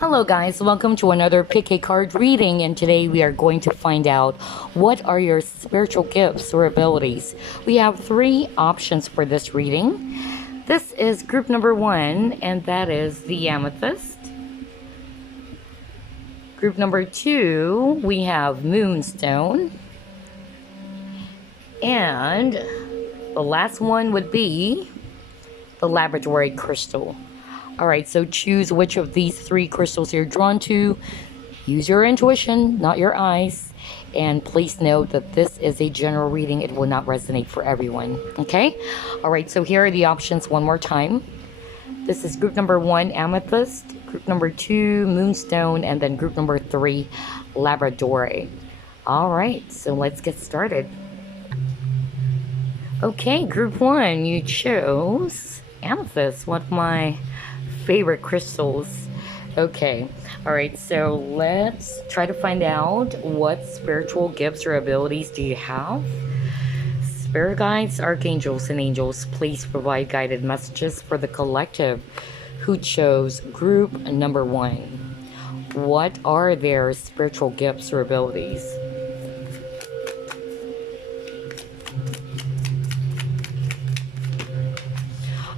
Hello guys, welcome to another pick a card reading, and today we are going to find out what are your spiritual gifts or abilities. We have three options for this reading. This is group number 1, and that is the Amethyst. Group number 2, we have Moonstone. And the last one would be the Labradorite crystal. Alright, so choose which of these three crystals you're drawn to. Use your intuition, not your eyes. And please note that this is a general reading. It will not resonate for everyone. Okay? Alright, so here are the options one more time. This is group number 1, Amethyst. Group number 2, Moonstone. And then group number 3, Labradorite. Alright, so let's get started. Okay, group 1, you chose Amethyst, one of my favorite crystals. Okay, all right, so let's try to find out what spiritual gifts or abilities do you have. Spirit guides, archangels, and angels, please provide guided messages for the collective who chose group number 1. What are their spiritual gifts or abilities?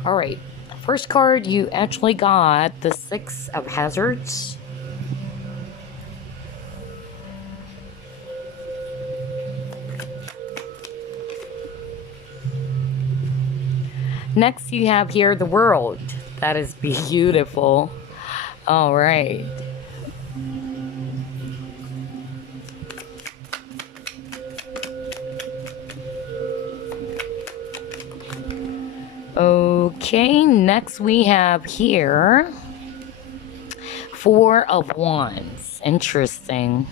All right, first card, you actually got the 6 of Hazards. Next, you have here the World. That is beautiful. All right. Okay, next we have here 4 of Wands. Interesting.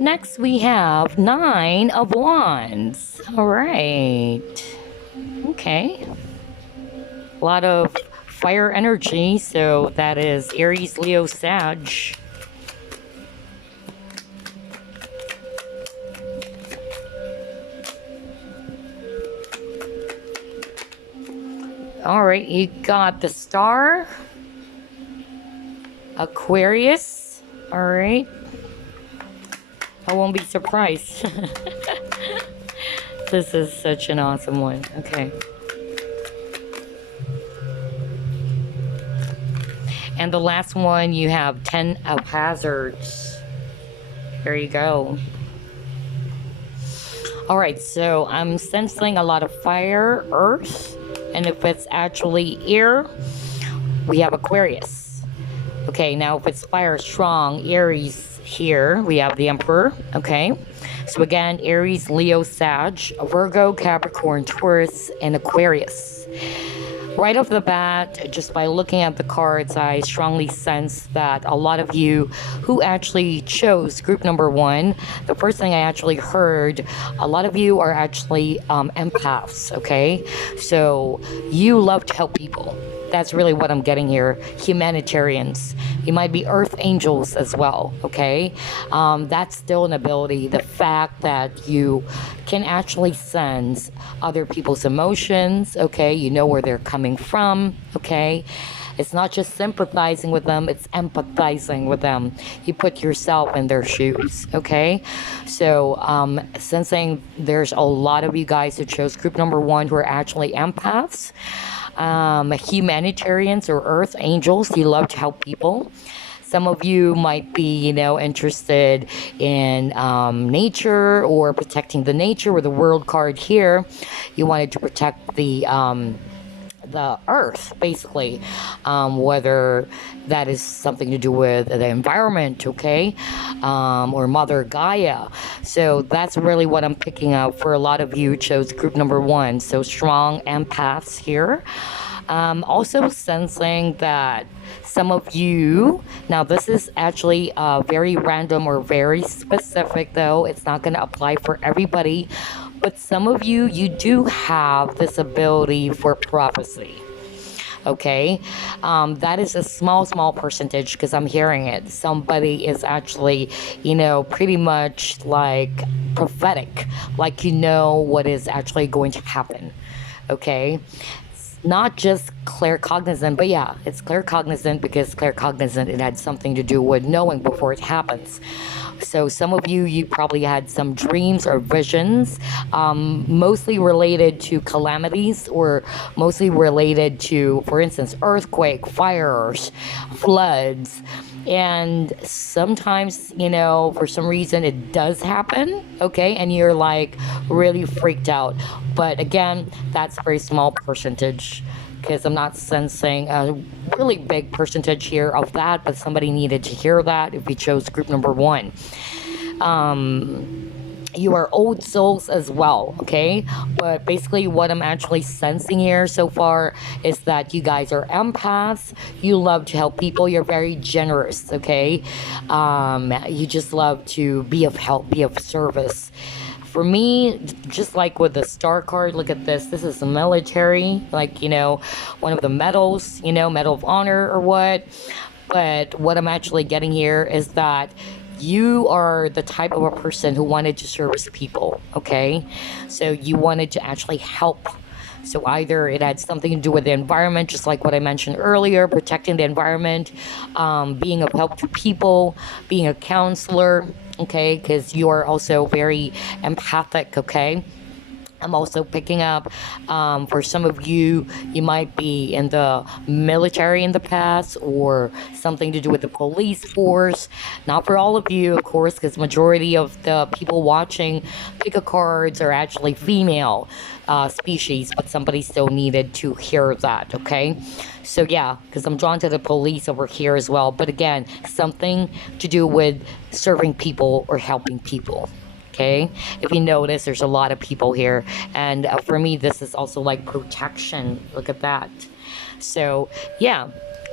Next we have 9 of Wands. All right. Okay. A lot of fire energy, so that is Aries, Leo, Sag. All right, you got the Star, Aquarius. All right. I won't be surprised. This is such an awesome one. Okay. And the last one, you have 10 of Hazards. There you go. All right, so I'm sensing a lot of fire, earth, and if it's actually air, we have Aquarius. Okay, now if it's fire strong, Aries, here we have the Emperor. Okay, so again, Aries, Leo, Sag, Virgo, Capricorn, Taurus, and Aquarius. Right off the bat, just by looking at the cards, I strongly sense that a lot of you who actually chose group number 1, the first thing I actually heard, a lot of you are actually empaths. Okay, so you love to help people. That's really what I'm getting here. Humanitarians. You might be earth angels as well, okay? That's still an ability. The fact that you can actually sense other people's emotions, okay? You know where they're coming from, okay? It's not just sympathizing with them, it's empathizing with them. You put yourself in their shoes, okay? So, sensing there's a lot of you guys who chose group number 1 who are actually empaths. Humanitarians or earth angels, you love to help people. Some of you might be, interested in nature or protecting the nature, or the World card here. You wanted to protect the earth, basically, whether that is something to do with the environment, okay, or Mother Gaia. So that's really what I'm picking up for a lot of you who chose group number 1. So strong empaths here. Also sensing that some of you, now this is actually very random or very specific, though it's not going to apply for everybody, but some of you, you do have this ability for prophecy. Okay, that is a small percentage because I'm hearing it. Somebody is actually, pretty much like prophetic, like what is actually going to happen. Okay, not just claircognizant, but yeah, it's claircognizant because claircognizant, it had something to do with knowing before it happens. So some of you probably had some dreams or visions, mostly related to calamities or mostly related to, for instance, earthquake, fires, floods. And sometimes, for some reason it does happen, okay, and you're like really freaked out. But again, that's a very small percentage because I'm not sensing a really big percentage here of that, but somebody needed to hear that if we chose group number one. You are old souls as well, okay? But basically, what I'm actually sensing here so far is that you guys are empaths. You love to help people. You're very generous, okay? You just love to be of help, be of service. For me, just like with the star card, look at this. This is the military, like, one of the medals, Medal of Honor or what. But what I'm actually getting here is that you are the type of a person who wanted to service people, okay? So you wanted to actually help. So either it had something to do with the environment, just like what I mentioned earlier, protecting the environment, being of help to people, being a counselor, okay? Because you are also very empathic, okay? I'm also picking up, for some of you, you might be in the military in the past or something to do with the police force. Not for all of you, of course, because majority of the people watching pick a cards are actually female species, but somebody still needed to hear that, okay? So yeah, because I'm drawn to the police over here as well. But again, something to do with serving people or helping people. Okay, if you notice, there's a lot of people here, and for me, this is also like protection. Look at that. So, yeah,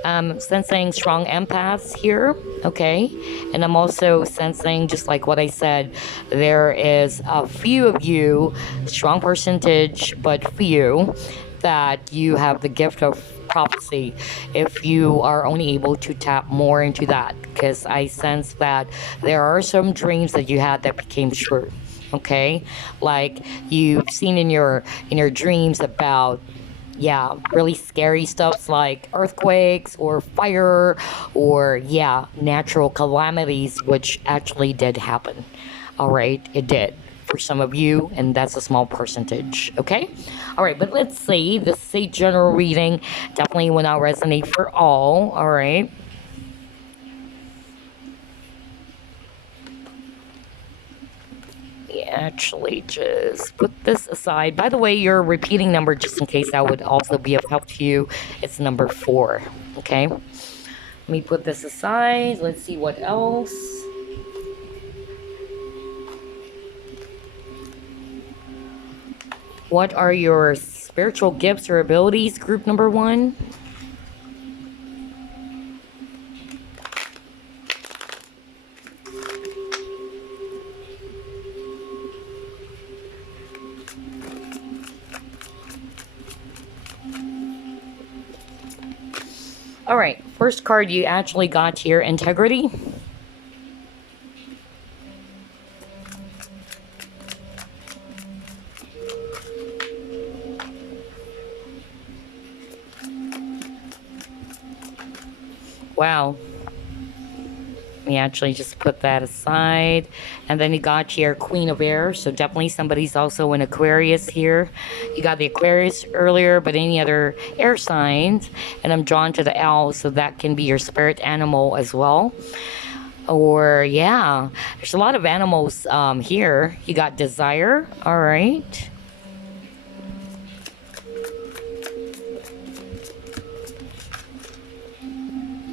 I'm sensing strong empaths here. Okay, and I'm also sensing, just like what I said, there is a few of you, strong percentage, but few, that you have the gift of prophecy if you are only able to tap more into that, because I sense that there are some dreams that you had that became true. Okay, like you've seen in your dreams about, yeah, really scary stuff like earthquakes or fire or, yeah, natural calamities, which actually did happen. All right, it did for some of you, and that's a small percentage. Okay, all right, but let's see. This is a general reading. Definitely will not resonate for all. All right. Actually, just put this aside. By the way, your repeating number, just in case that would also be of help to you, it's number 4. Okay. Let me put this aside. Let's see what else. What are your spiritual gifts or abilities, group number 1? All right, first card you actually got here, integrity. Wow. Let me actually just put that aside. And then you got your Queen of Air. So definitely somebody's also an Aquarius here. You got the Aquarius earlier, but any other air signs. And I'm drawn to the owl, so that can be your spirit animal as well. Or, yeah, there's a lot of animals here. You got desire. All right.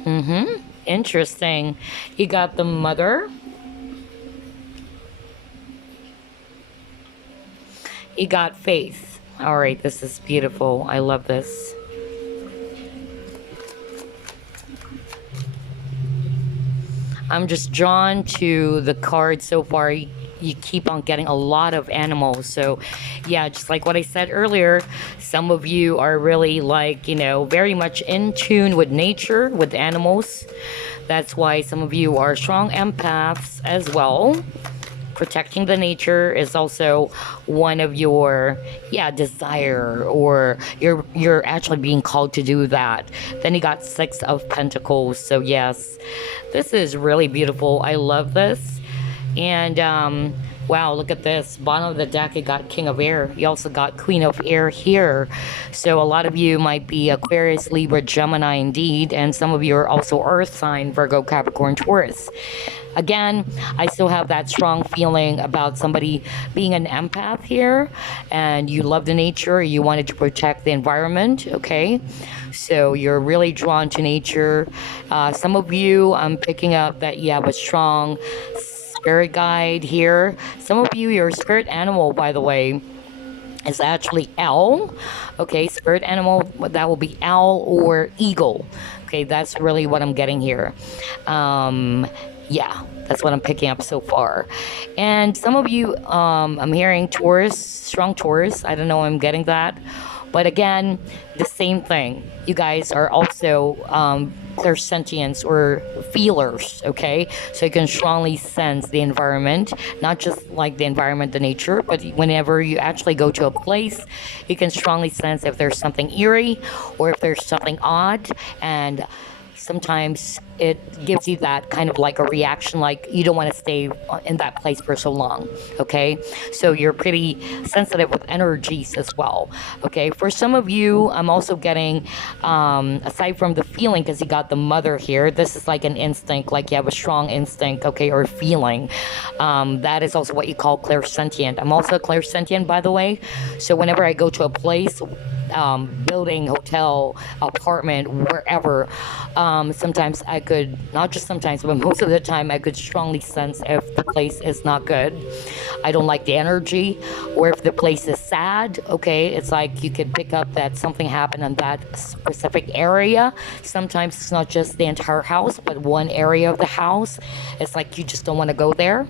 Mm-hmm. Interesting. You got the mother. You got faith. All right, this is beautiful. I love this. I'm just drawn to the card so far. you keep on getting a lot of animals. So yeah, just like what I said earlier, some of you are really like, you know, very much in tune with nature, with animals. That's why some of you are strong empaths as well. Protecting the nature is also one of your, yeah, desire, or you're actually being called to do that. Then you got Six of Pentacles. So yes, this is really beautiful. I love this. And wow, look at this. Bottom of the deck, you got King of Air. You also got Queen of Air here. So a lot of you might be Aquarius, Libra, Gemini indeed. And some of you are also Earth sign, Virgo, Capricorn, Taurus. Again, I still have that strong feeling about somebody being an empath here, and you love the nature, you wanted to protect the environment, okay? So you're really drawn to nature. Some of you, I'm picking up that you have a strong spirit guide here. Some of you, your spirit animal, by the way, is actually owl. Okay, spirit animal, that will be owl or eagle. Okay, that's really what I'm getting here. Yeah, that's what I'm picking up so far. And some of you, I'm hearing Taurus, strong Taurus. I don't know, I'm getting that. But again, the same thing. You guys are also clairsentients or feelers, okay? So you can strongly sense the environment, not just like the environment, the nature, but whenever you actually go to a place, you can strongly sense if there's something eerie or if there's something odd. And sometimes it gives you that kind of like a reaction, like you don't want to stay in that place for so long, okay? So you're pretty sensitive with energies as well, okay? For some of you, I'm also getting, aside from the feeling, because you got the mother here, this is like an instinct, like you have a strong instinct, okay, or feeling. That is also what you call clairsentient. I'm also a clairsentient, by the way. So whenever I go to a place, building, hotel, apartment, wherever, sometimes I could, not just sometimes, but most of the time, I could strongly sense if the place is not good. I don't like the energy, or if the place is sad, okay, it's like you could pick up that something happened in that specific area. Sometimes it's not just the entire house, but one area of the house. It's like you just don't want to go there.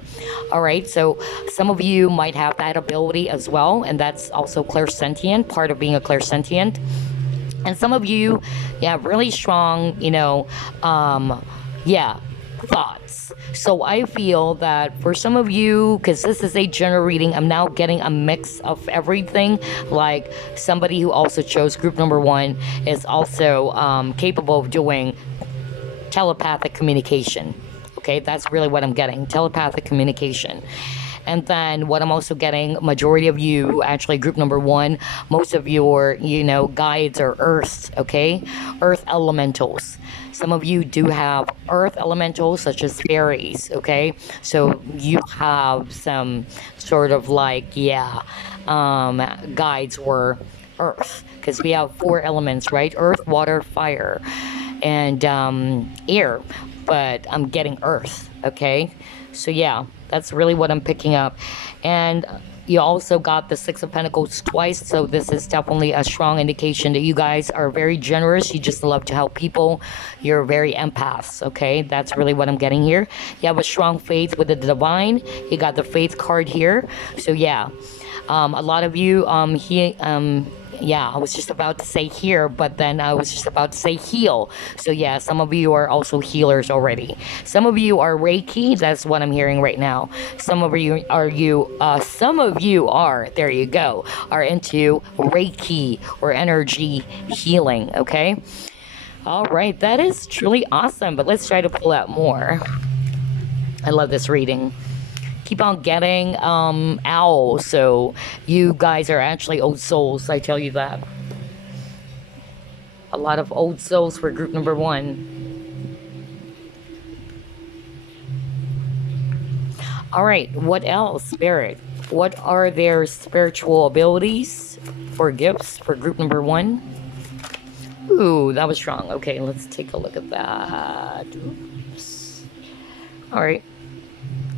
All right, so some of you might have that ability as well, and that's also clairsentient, part of being a clairsentient. And some of you, yeah, really strong, you know, yeah, thoughts. So I feel that for some of you, because this is a general reading, I'm now getting a mix of everything. Like somebody who also chose group number 1 is also capable of doing telepathic communication. Okay, that's really what I'm getting, telepathic communication. And then what I'm also getting, majority of you, actually group number 1, most of your, you know, guides are earth, okay? Earth elementals. Some of you do have earth elementals, such as fairies, okay? So you have some sort of like, yeah, guides were earth. Because we have 4 elements, right? Earth, water, fire, and air. But I'm getting earth, okay? So yeah, that's really what I'm picking up. And you also got the Six of Pentacles twice, so this is definitely a strong indication that you guys are very generous. You just love to help people. You're very empaths, okay? That's really what I'm getting here. You have a strong faith with the divine. You got the faith card here. So yeah, a lot of you, yeah, I was just about to say here, but then I was just about to say heal. So yeah, some of you are also healers already. Some of you are Reiki. That's what I'm hearing right now. Some of you are, there you go, are into Reiki or energy healing, okay? All right, that is truly awesome, but let's try to pull out more. I love this reading. Keep on getting owl, so you guys are actually old souls, I tell you that. A lot of old souls for group number 1. All right, what else, Spirit? What are their spiritual abilities for gifts for group number 1? Ooh, that was strong. Okay, let's take a look at that. Oops. All right.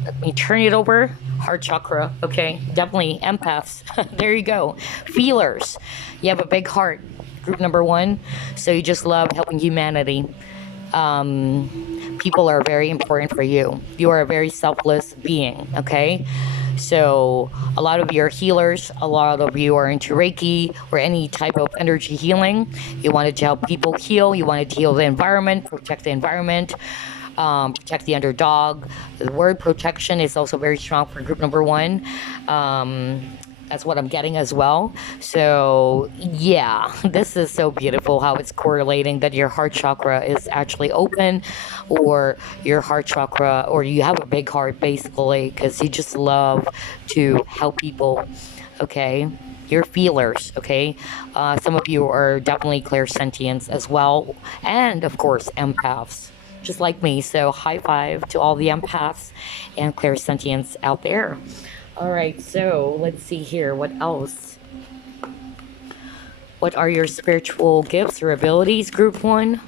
Let me turn it over. Heart chakra. Okay, definitely empaths. There you go. Feelers. You have a big heart. Group number 1. So you just love helping humanity. People are very important for you. You are a very selfless being. Okay. So a lot of you are healers, a lot of you are into Reiki or any type of energy healing. You wanted to help people heal, you wanted to heal the environment, protect the environment, protect the underdog. The word protection is also very strong for group number one. That's what I'm getting as well. So yeah, this is so beautiful how it's correlating that your heart chakra is actually open, or your heart chakra, or you have a big heart basically, because you just love to help people. Okay, you're feelers. Okay, some of you are definitely clairsentients as well, and of course empaths, just like me. So high five to all the empaths and clairsentients out there. All right, so let's see here. What else? What are your spiritual gifts or abilities, group one?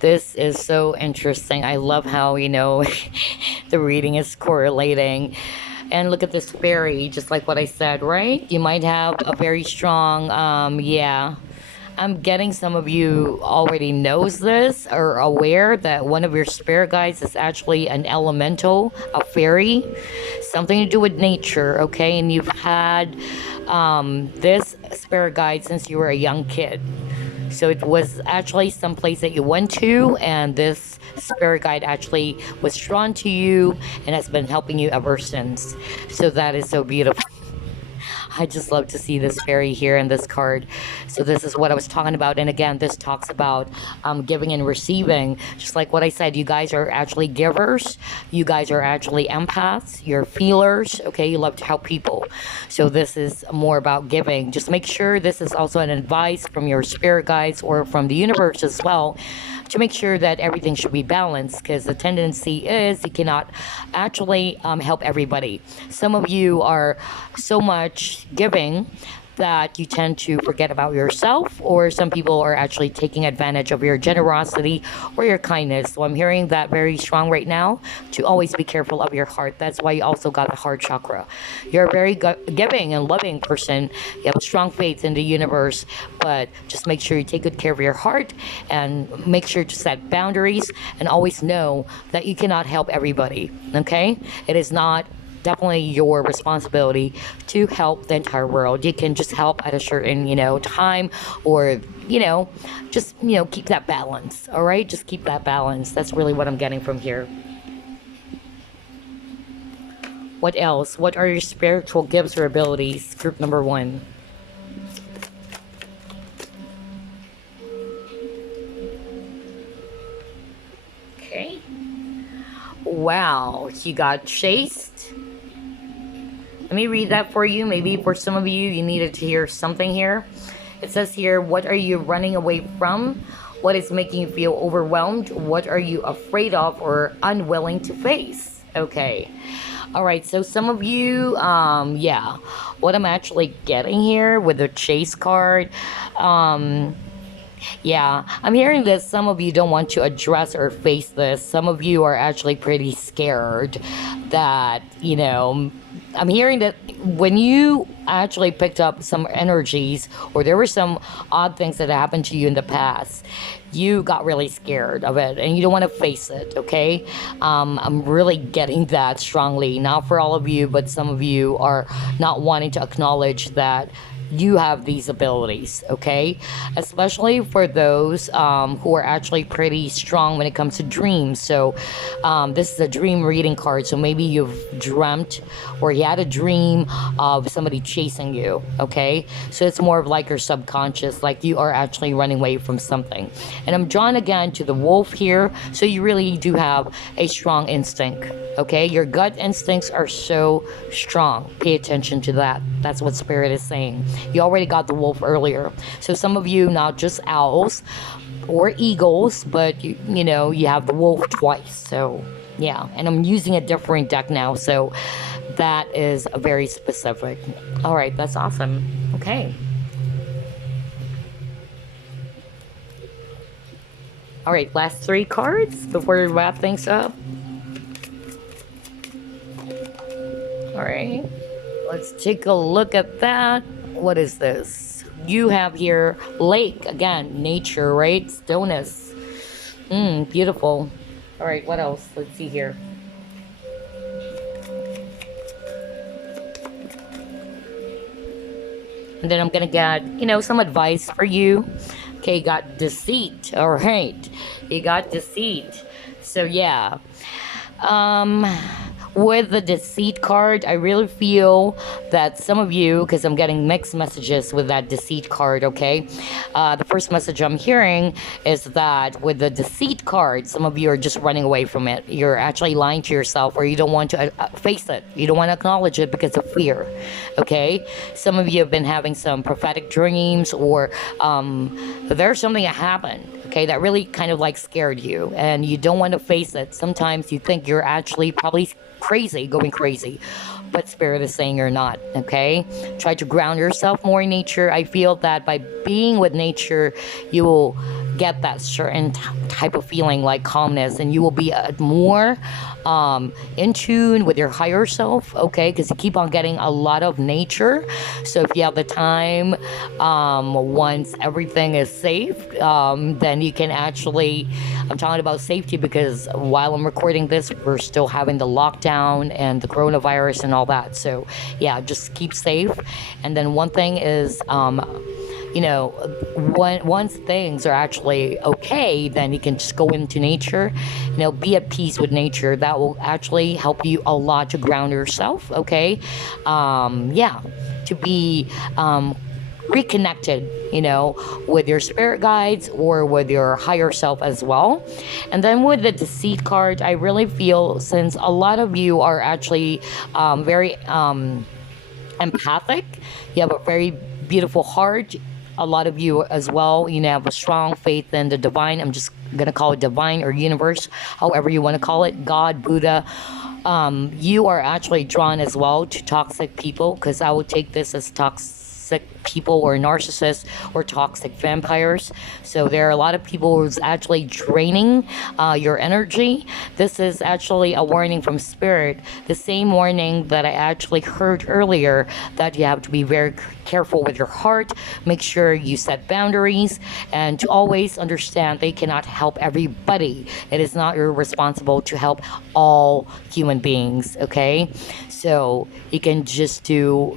This is so interesting. I love how, the reading is correlating. And look at this fairy, just like what I said, right? You might have a very strong, yeah. I'm getting some of you already knows this or aware that one of your spirit guides is actually an elemental, a fairy, something to do with nature, okay? And you've had this spirit guide since you were a young kid. So it was actually some place that you went to, and this spirit guide actually was drawn to you and has been helping you ever since. So that is so beautiful. I just love to see this fairy here in this card. So this is what I was talking about. And again, this talks about giving and receiving. Just like what I said, you guys are actually givers. You guys are actually empaths. You're feelers. Okay, you love to help people. So this is more about giving. Just make sure this is also an advice from your spirit guides or from the universe as well, to make sure that everything should be balanced, because the tendency is you cannot actually help everybody. Some of you are so much giving that you tend to forget about yourself, or some people are actually taking advantage of your generosity or your kindness. So I'm hearing that very strong right now, to always be careful of your heart. That's why you also got the heart chakra. You're a very giving and loving person. You have a strong faith in the universe, but just make sure you take good care of your heart, and make sure to set boundaries, and always know that you cannot help everybody. Okay, it is not definitely your responsibility to help the entire world. You can just help at a certain, time, or, just, keep that balance. All right. Just keep that balance. That's really what I'm getting from here. What else? What are your spiritual gifts or abilities? Group number one. Okay. Wow. You got chased. Let me read that for you. Maybe for some of you, you needed to hear something here. It says here, what are you running away from? What is making you feel overwhelmed? What are you afraid of or unwilling to face? Okay. All right. So some of you, yeah, what I'm actually getting here with the chase card, yeah, I'm hearing that some of you don't want to address or face this. Some of you are actually pretty scared that, I'm hearing that when you actually picked up some energies, or there were some odd things that happened to you in the past, you got really scared of it and you don't want to face it. Okay. I'm really getting that strongly, not for all of you, but some of you are not wanting to acknowledge that you have these abilities, okay? Especially for those who are actually pretty strong when it comes to dreams. So this is a dream reading card. So maybe you've dreamt, or you had a dream of somebody chasing you, okay? So it's more of like your subconscious, like you are actually running away from something. And I'm drawn again to the wolf here. So you really do have a strong instinct, okay? Your gut instincts are so strong. Pay attention to that. That's what Spirit is saying. You already got the wolf earlier. So some of you, not just owls or eagles, but you have the wolf twice. So yeah, and I'm using a different deck now. So that is very specific. All right, that's awesome. Okay. All right, last three cards before we wrap things up. All right, let's take a look at that. What is this? you have here lake again, nature, right? Stillness. Beautiful. All right, what else? Let's see here. And then I'm gonna get, some advice for you. Okay, you got deceit. All right, you got deceit. So yeah, um, with the deceit card, I really feel that some of you, because I'm getting mixed messages with that deceit card, okay? The first message I'm hearing is that with the deceit card, some of you are just running away from it. You're actually lying to yourself, or you don't want to face it. You don't want to acknowledge it because of fear, okay? Some of you have been having some prophetic dreams, or there's something that happened, okay, that really kind of like scared you, and you don't want to face it. Sometimes you think you're actually probably crazy, going crazy, but spirit is saying you're not, okay? Try to ground yourself more in nature. I feel that by being with nature, you will get that certain type of feeling like calmness, and you will be more in tune with your higher self, okay? Because you keep on getting a lot of nature. So if you have the time, once everything is safe, then you can actually, I'm talking about safety because while I'm recording this, we're still having the lockdown and the coronavirus and all that. So yeah, just keep safe. And then one thing is, once things are actually okay, then you can just go into nature, be at peace with nature. That will actually help you a lot to ground yourself, okay? To be reconnected, with your spirit guides or with your higher self as well. And then with the deceit card, I really feel, since a lot of you are actually very empathic, you have a very beautiful heart. A lot of you as well, have a strong faith in the divine. I'm just gonna call it divine or universe, however you want to call it, God, Buddha. You are actually drawn as well to toxic people, because I would take this as toxic people or narcissists or toxic vampires. So there are a lot of people who's actually draining your energy. This is actually a warning from spirit, the same warning that I actually heard earlier, that you have to be very careful with your heart. Make sure you set boundaries, and to always understand they cannot help everybody. It is not your responsible to help all human beings, okay? So you can just do,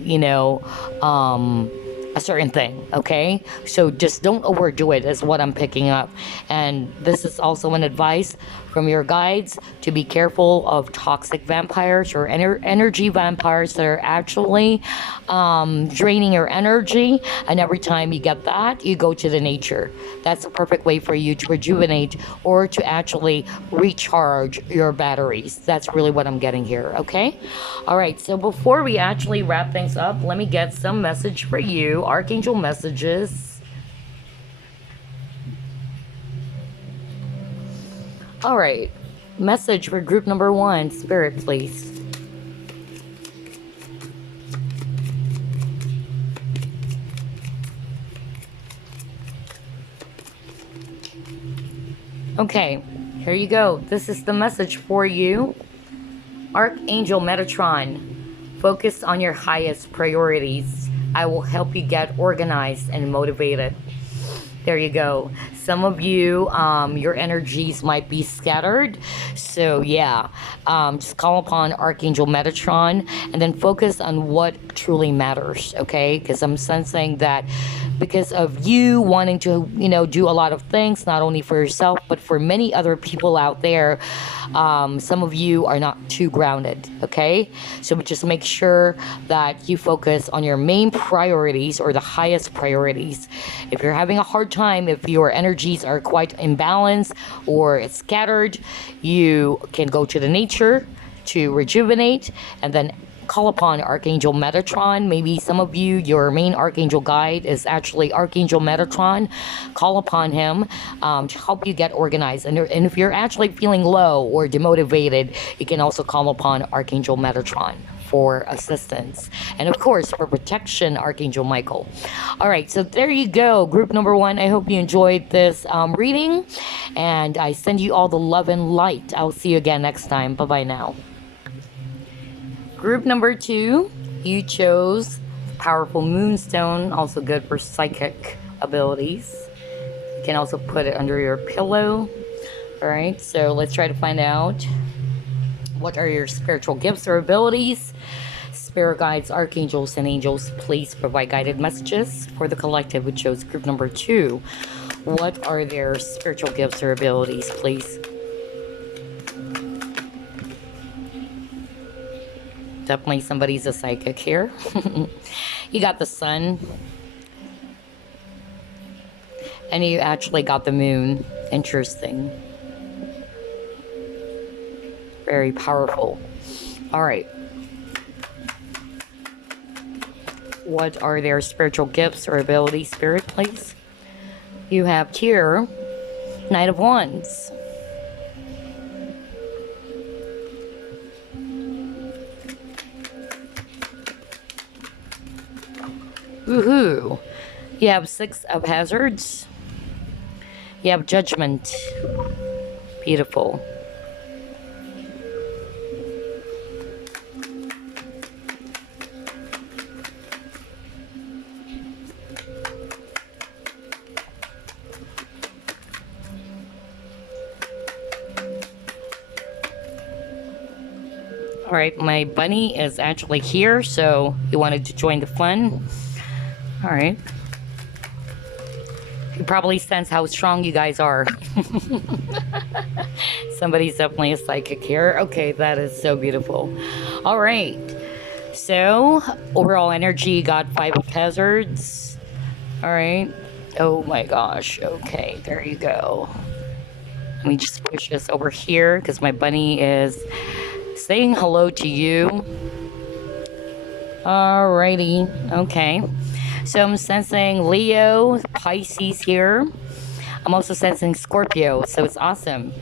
a certain thing, okay? So just don't overdo it, is what I'm picking up. And this is also an advice from your guides to be careful of toxic vampires or energy vampires that are actually draining your energy. And every time you get that, you go to the nature. That's a perfect way for you to rejuvenate or to actually recharge your batteries. That's really what I'm getting here, okay? All right, so before we actually wrap things up, let me get some message for you, Archangel messages. All right, message for group number 1, Spirit, please. Okay, here you go. This is the message for you. Archangel Metatron, focus on your highest priorities. I will help you get organized and motivated. There you go. Some of you, your energies might be scattered. So yeah, just call upon Archangel Metatron and then focus on what truly matters, okay? Because I'm sensing that because of you wanting to, do a lot of things, not only for yourself, but for many other people out there, some of you are not too grounded, okay? So just make sure that you focus on your main priorities or the highest priorities. If you're having a hard time, if your energies are quite imbalanced or scattered, you can go to the nature to rejuvenate and then call upon Archangel Metatron. Maybe some of you, your main archangel guide is actually Archangel Metatron. Call upon him to help you get organized. And if you're actually feeling low or demotivated, you can also call upon Archangel Metatron for assistance. And of course, for protection, Archangel Michael. All right, so there you go, group number 1. I hope you enjoyed this reading, and I send you all the love and light. I'll see you again next time. Bye-bye now. Group number 2, you chose Powerful Moonstone, also good for psychic abilities. You can also put it under your pillow. Alright, so let's try to find out what are your spiritual gifts or abilities. Spirit guides, archangels, and angels, please provide guided messages for the collective, which shows group number 2. What are their spiritual gifts or abilities, please? Definitely somebody's a psychic here. You got the sun. And you actually got the moon. Interesting. Very powerful. Alright. What are their spiritual gifts or abilities, Spirit, please? You have here, Knight of Wands. Woohoo! You have 6 of Hazards. You have Judgment. Beautiful. Alright, my bunny is actually here, so he wanted to join the fun. Alright. You probably sense how strong you guys are. Somebody's definitely a psychic here. Okay, that is so beautiful. Alright. So, overall energy got 5 of Hazards. Alright. Oh my gosh. Okay, there you go. Let me just push this over here because my bunny is saying hello to you. Alrighty. Okay. So I'm sensing Leo, Pisces here. I'm also sensing Scorpio, so it's awesome.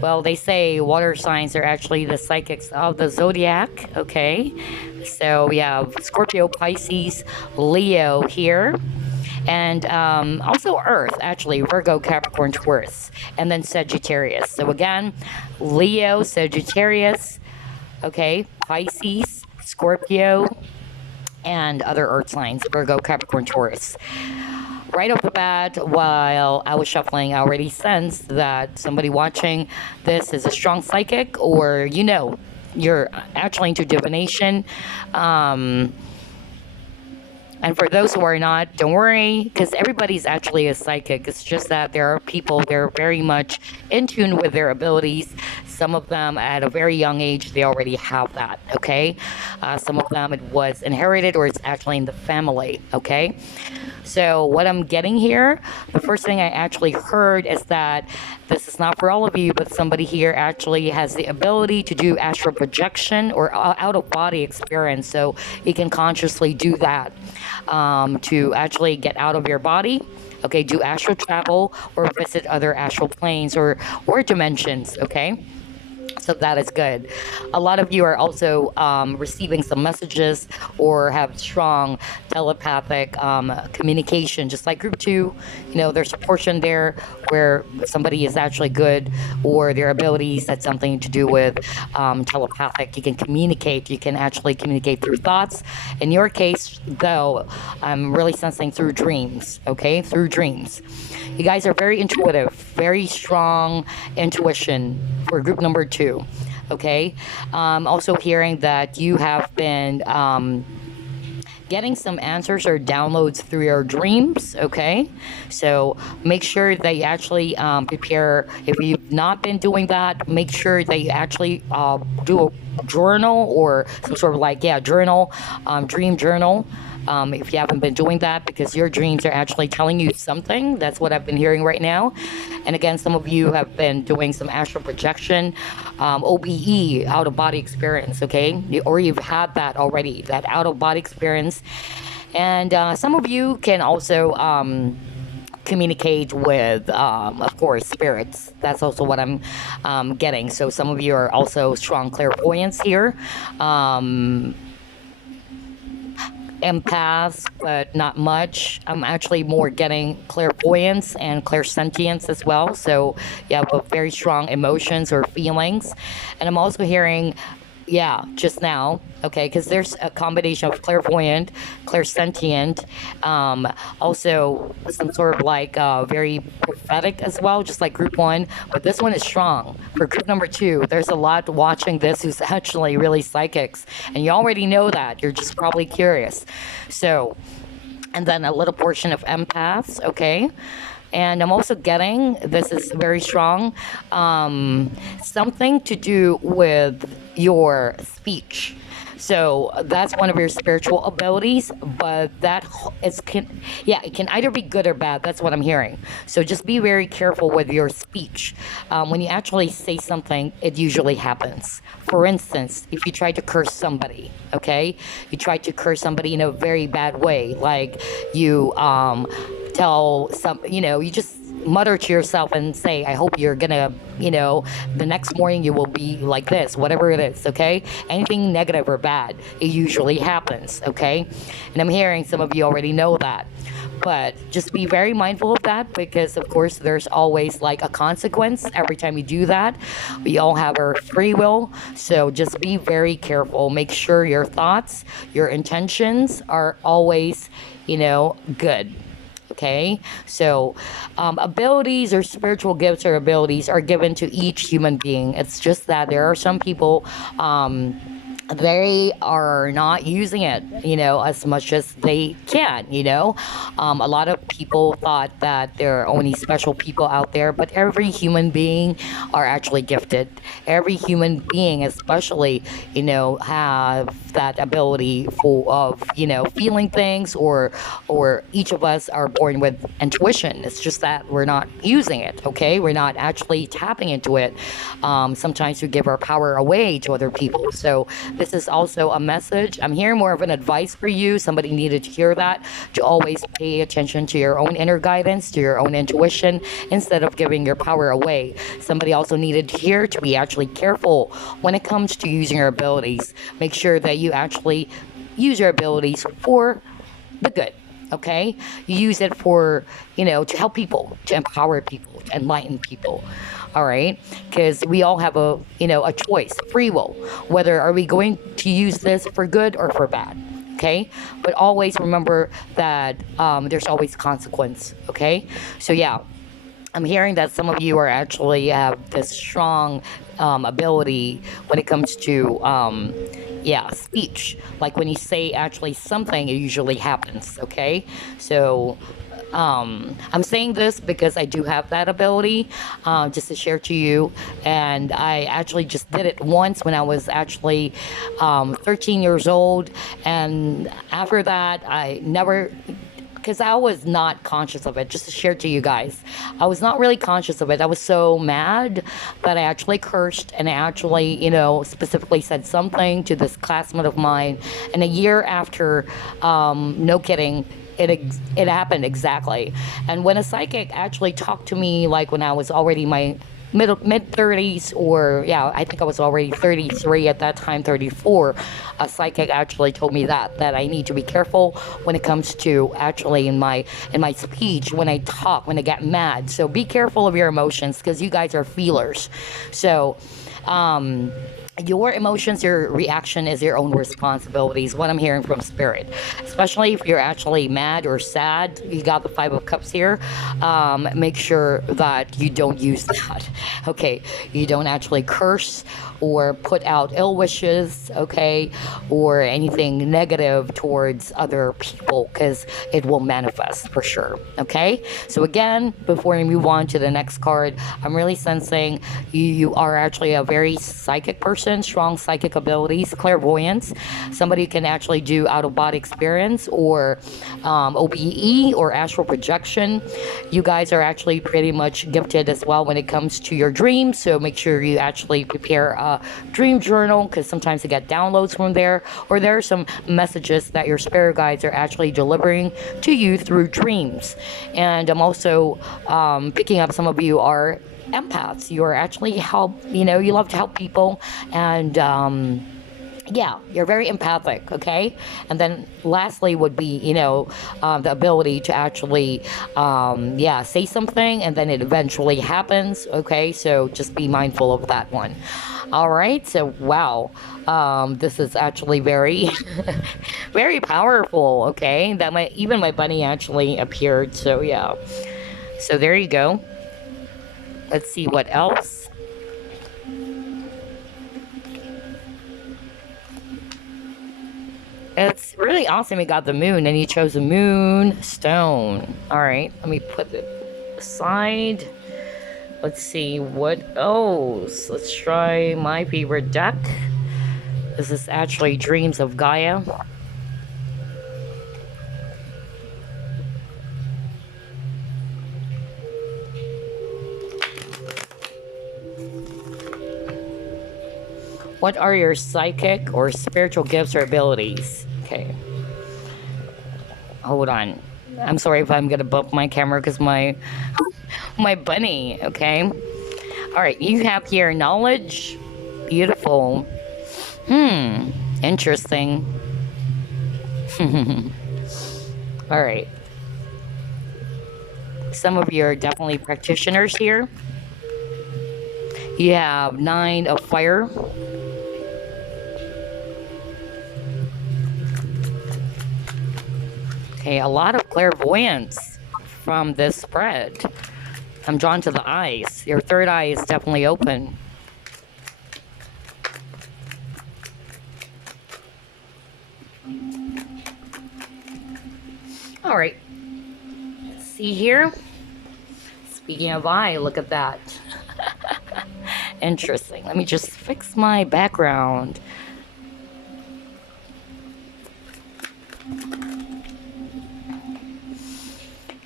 Well, they say water signs are actually the psychics of the zodiac, okay? So we have Scorpio, Pisces, Leo here. And also Earth, actually, Virgo, Capricorn, Taurus. And then Sagittarius. So again, Leo, Sagittarius, okay, Pisces, Scorpio, and other earth signs, Virgo, Capricorn, Taurus. Right off the bat, while I was shuffling, I already sensed that somebody watching this is a strong psychic, or, you know, you're actually into divination. And for those who are not, don't worry, because everybody's actually a psychic. It's just that there are people, they're very much in tune with their abilities. Some of them, at a very young age, they already have that, okay? Some of them, it was inherited, or it's actually in the family, okay? So what I'm getting here, the first thing I actually heard is that this is not for all of you, but somebody here actually has the ability to do astral projection or out-of-body experience. So you can consciously do that to actually get out of your body. Okay, do astral travel or visit other astral planes or dimensions, okay? So that is good. A lot of you are also receiving some messages or have strong telepathic communication, just like group 2. You know, there's a portion there where somebody is actually good, or their abilities had something to do with telepathic. You can communicate. You can actually communicate through thoughts. In your case, though, I'm really sensing through dreams, okay? Through dreams. You guys are very intuitive, very strong intuition for group number 2, okay? Also hearing that you have been getting some answers or downloads through your dreams, okay? So make sure that you actually prepare. If you've not been doing that, make sure that you actually do a journal or some sort of like, yeah, journal, dream journal. If you haven't been doing that, because your dreams are actually telling you something. That's what I've been hearing right now. And again, some of you have been doing some astral projection, OBE, out-of-body experience, okay? Or you've had that already, that out-of-body experience. And some of you can also communicate with, of course, spirits. That's also what I'm getting. So some of you are also strong clairvoyants here. Empaths, but not much. I'm actually more getting clairvoyance and clairsentience as well. So you have very strong emotions or feelings. And I'm also hearing Yeah, just now. Okay, because there's a combination of clairvoyant, clairsentient, um, also some sort of like very prophetic as well, just like group one. But this one is strong. For group number two, there's a lot watching this who's actually really psychics, and you already know that. You're just probably curious. So, and then a little portion of empaths. Okay, and I'm also getting, this is very strong, something to do with your speech. So that's one of your spiritual abilities, but that is can, yeah, it can either be good or bad. That's what I'm hearing. So just be very careful with your speech. When you actually say something, it usually happens. For instance, if you try to curse somebody, okay, you try to curse somebody in a very bad way, like you tell some, you just mutter to yourself and say, I hope you're gonna, the next morning you will be like this, whatever it is, okay? Anything negative or bad, it usually happens, okay? And I'm hearing some of you already know that. But just be very mindful of that, because of course there's always like a consequence every time you do that. We all have our free will, so just be very careful. Make sure your thoughts, your intentions are always, good. Okay, so abilities or spiritual gifts or abilities are given to each human being. It's just that there are some people, they are not using it, as much as they can, A lot of people thought that there are only special people out there, but every human being are actually gifted. Every human being, especially, have that ability of, feeling things, or each of us are born with intuition. It's just that we're not using it, okay? We're not actually tapping into it. Sometimes we give our power away to other people. So this is also a message. I'm hearing more of an advice for you. Somebody needed to hear that, to always pay attention to your own inner guidance, to your own intuition, instead of giving your power away. Somebody also needed to hear to be actually careful when it comes to using your abilities. Make sure that you actually use your abilities for the good. Okay, you use it for, to help people, to empower people, to enlighten people. All right, because we all have a choice, free will, whether are we going to use this for good or for bad. Okay, but always remember that there's always consequence. Okay, so yeah, I'm hearing that some of you are actually have this strong ability when it comes to speech. Like when you say actually something, it usually happens. Okay, so I'm saying this because I do have that ability, just to share to you. And I actually just did it once when I was actually 13 years old. And after that, I never, because I was not conscious of it, just to share to you guys. I was not really conscious of it. I was so mad that I actually cursed, and I actually, specifically said something to this classmate of mine. And a year after, no kidding, it happened exactly. And when a psychic actually talked to me, like when I was already my mid 30s, or yeah, I think I was already 33 at that time, 34, a psychic actually told me that I need to be careful when it comes to actually in my speech, when I talk, when I get mad. So be careful of your emotions, because you guys are feelers. So your emotions, your reaction is your own responsibility, is what I'm hearing from spirit. Especially if you're actually mad or sad, you got the Five of Cups here. Make sure that you don't use that. Okay, you don't actually curse or put out ill wishes, okay, or anything negative towards other people, because it will manifest for sure. Okay, so again, before we move on to the next card, I'm really sensing you are actually a very psychic person, strong psychic abilities, clairvoyance, somebody who can actually do out of body experience, or OBE, or astral projection. You guys are actually pretty much gifted as well when it comes to your dreams, so make sure you actually prepare a dream journal, because sometimes you get downloads from there, or there are some messages that your spirit guides are actually delivering to you through dreams. And I'm also picking up some of you are empaths. You are actually you love to help people, and Yeah, you're very empathic, okay? And then lastly would be, the ability to actually, yeah, say something and then it eventually happens, okay? So just be mindful of that one. All right, so wow, this is actually very, very powerful, okay? That even my bunny actually appeared, so yeah. So there you go. Let's see what else. It's really awesome. He got the moon, and he chose a moonstone. All right, let me put it aside. Let's see what else. Let's try my favorite deck. This is actually Dreams of Gaia. What are your psychic or spiritual gifts or abilities? Okay. Hold on. I'm sorry if I'm gonna bump my camera because my bunny, okay? All right, you have here knowledge. Beautiful. Interesting. All right. Some of you are definitely practitioners here. You have 9 of fire. Okay, a lot of clairvoyance from this spread. I'm drawn to the eyes. Your third eye is definitely open. All right. Let's see here. Speaking of eye, look at that. Interesting. Let me just fix my background.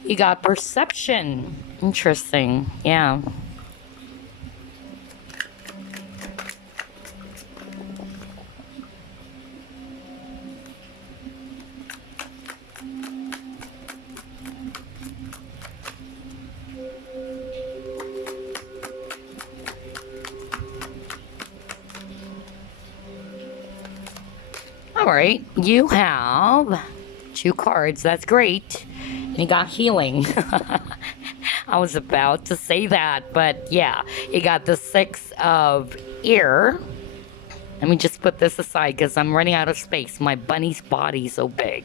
You got perception. Interesting. Yeah. All right. You have 2 cards. That's great. And you got healing. I was about to say that, but yeah, you got the 6 of air. Let me just put this aside because I'm running out of space. My bunny's body's so big.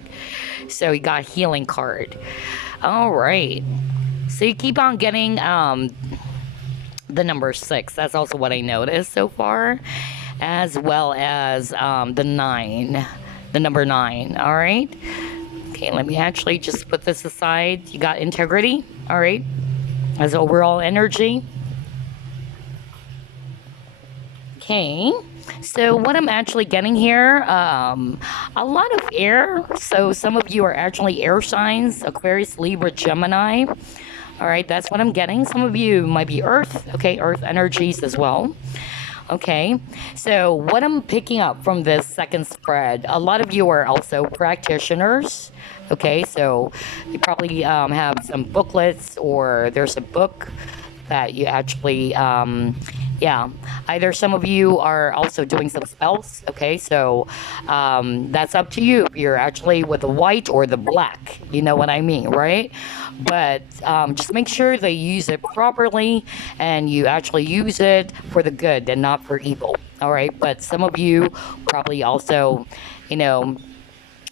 So you got healing card. All right. So you keep on getting the number 6. That's also what I noticed so far. As well as the 9. The number 9. All right. Okay, let me actually just put this aside. You got integrity. All right. As overall energy. Okay, so what I'm actually getting here, a lot of air. So some of you are actually air signs, Aquarius, Libra, Gemini. All right, that's what I'm getting. Some of you might be earth, okay, earth energies as well. Okay, so what I'm picking up from this second spread, a lot of you are also practitioners. Okay, so you probably have some booklets or there's a book that you actually, yeah, either some of you are also doing some spells. Okay, so that's up to you. You're actually with the white or the black. You know what I mean, right? But just make sure they use it properly and you actually use it for the good and not for evil. All right, but some of you probably also,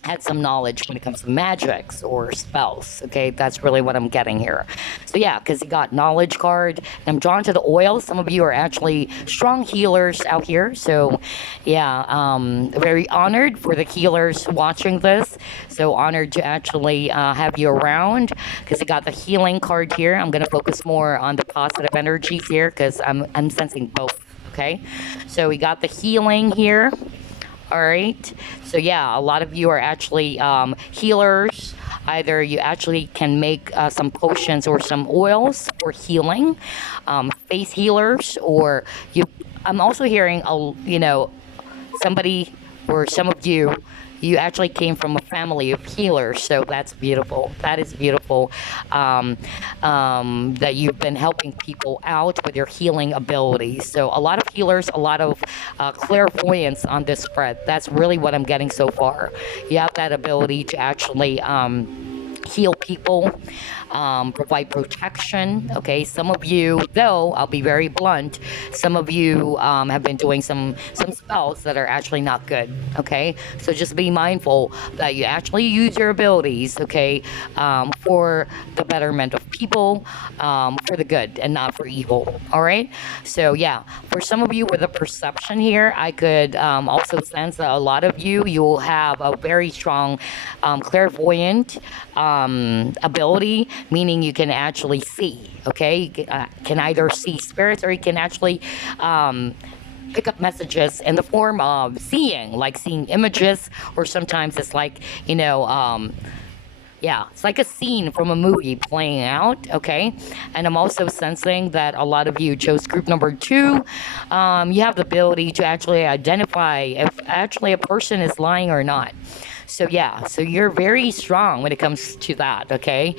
had some knowledge when it comes to magics or spells. Okay, that's really what I'm getting here. So yeah, because you got knowledge card. I'm drawn to the oil. Some of you are actually strong healers out here. So yeah, very honored for the healers watching this. So honored to actually have you around because you got the healing card here. I'm gonna focus more on the positive energies here because I'm sensing both. Okay, so we got the healing here. All right. So yeah, a lot of you are actually healers. Either you actually can make some potions or some oils for healing, face healers, or you. I'm also hearing somebody or some of you you actually came from a family of healers, so that's beautiful. That is beautiful. That you've been helping people out with your healing abilities. So a lot of healers, a lot of clairvoyance on this spread. That's really what I'm getting so far. You have that ability to actually heal people, provide protection. Okay, some of you, though, I'll be very blunt, some of you have been doing some spells that are actually not good. Okay, so just be mindful that you actually use your abilities, okay, for the betterment of people, for the good and not for evil. All right, so yeah, for some of you with a perception here, I could also sense that a lot of you will have a very strong clairvoyant ability, meaning you can actually see. Okay, you can either see spirits, or you can actually pick up messages in the form of seeing, like seeing images, or sometimes it's like, yeah, it's like a scene from a movie playing out. Okay, and I'm also sensing that a lot of you chose group number 2. You have the ability to actually identify if actually a person is lying or not. So yeah, so you're very strong when it comes to that. Okay,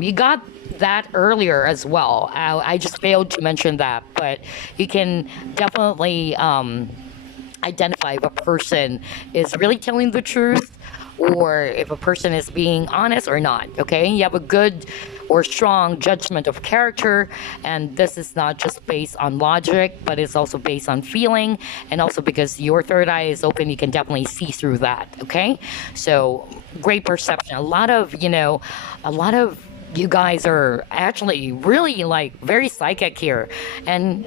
you got that earlier as well. I just failed to mention that, but you can definitely identify if a person is really telling the truth, or if a person is being honest or not. Okay, you have a good or strong judgment of character, and this is not just based on logic, but it's also based on feeling, and also because your third eye is open, you can definitely see through that. Okay, so great perception. A lot of you guys are actually really like very psychic here. And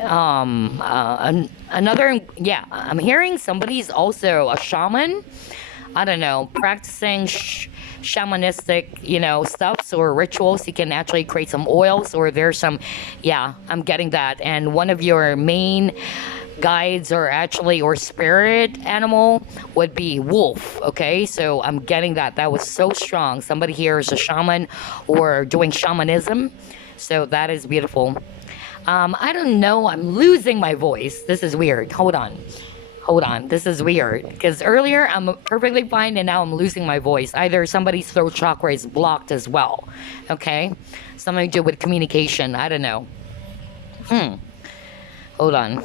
another, yeah, I'm hearing somebody's also a shaman. I don't know, practicing shamanistic, stuffs or rituals. You can actually create some oils, or there's some, yeah, I'm getting that. And one of your main guides or spirit animal would be wolf. Okay, so I'm getting that. That was so strong. Somebody here is a shaman or doing shamanism. So that is beautiful. I don't know, I'm losing my voice. This is weird. Hold on, this is weird, because earlier I'm perfectly fine and now I'm losing my voice. Either somebody's throat chakra is blocked as well. Okay, something to do with communication. I don't know. Hold on.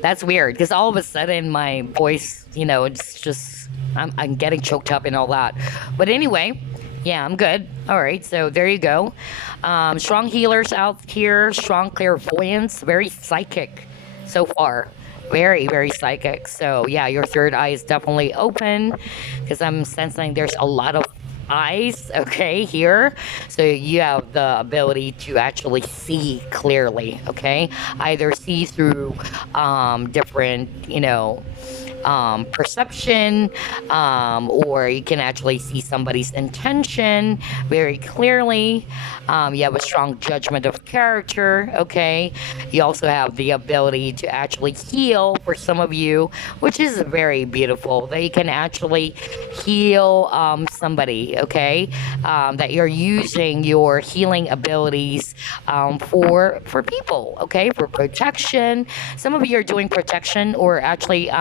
That's weird, because all of a sudden my voice, it's just, I'm getting choked up and all that. But anyway, yeah, I'm good. All right, so there you go. Strong healers out here, strong clairvoyance, very psychic so far. Very, very psychic. So yeah, your third eye is definitely open, because I'm sensing there's a lot of eyes, okay, here. So you have the ability to actually see clearly. Okay, either see through different, perception, or you can actually see somebody's intention very clearly. You have a strong judgment of character. Okay, you also have the ability to actually heal for some of you, which is very beautiful, that you can actually heal somebody. Okay, that you're using your healing abilities for people. Okay, for protection. Some of you are doing protection, or actually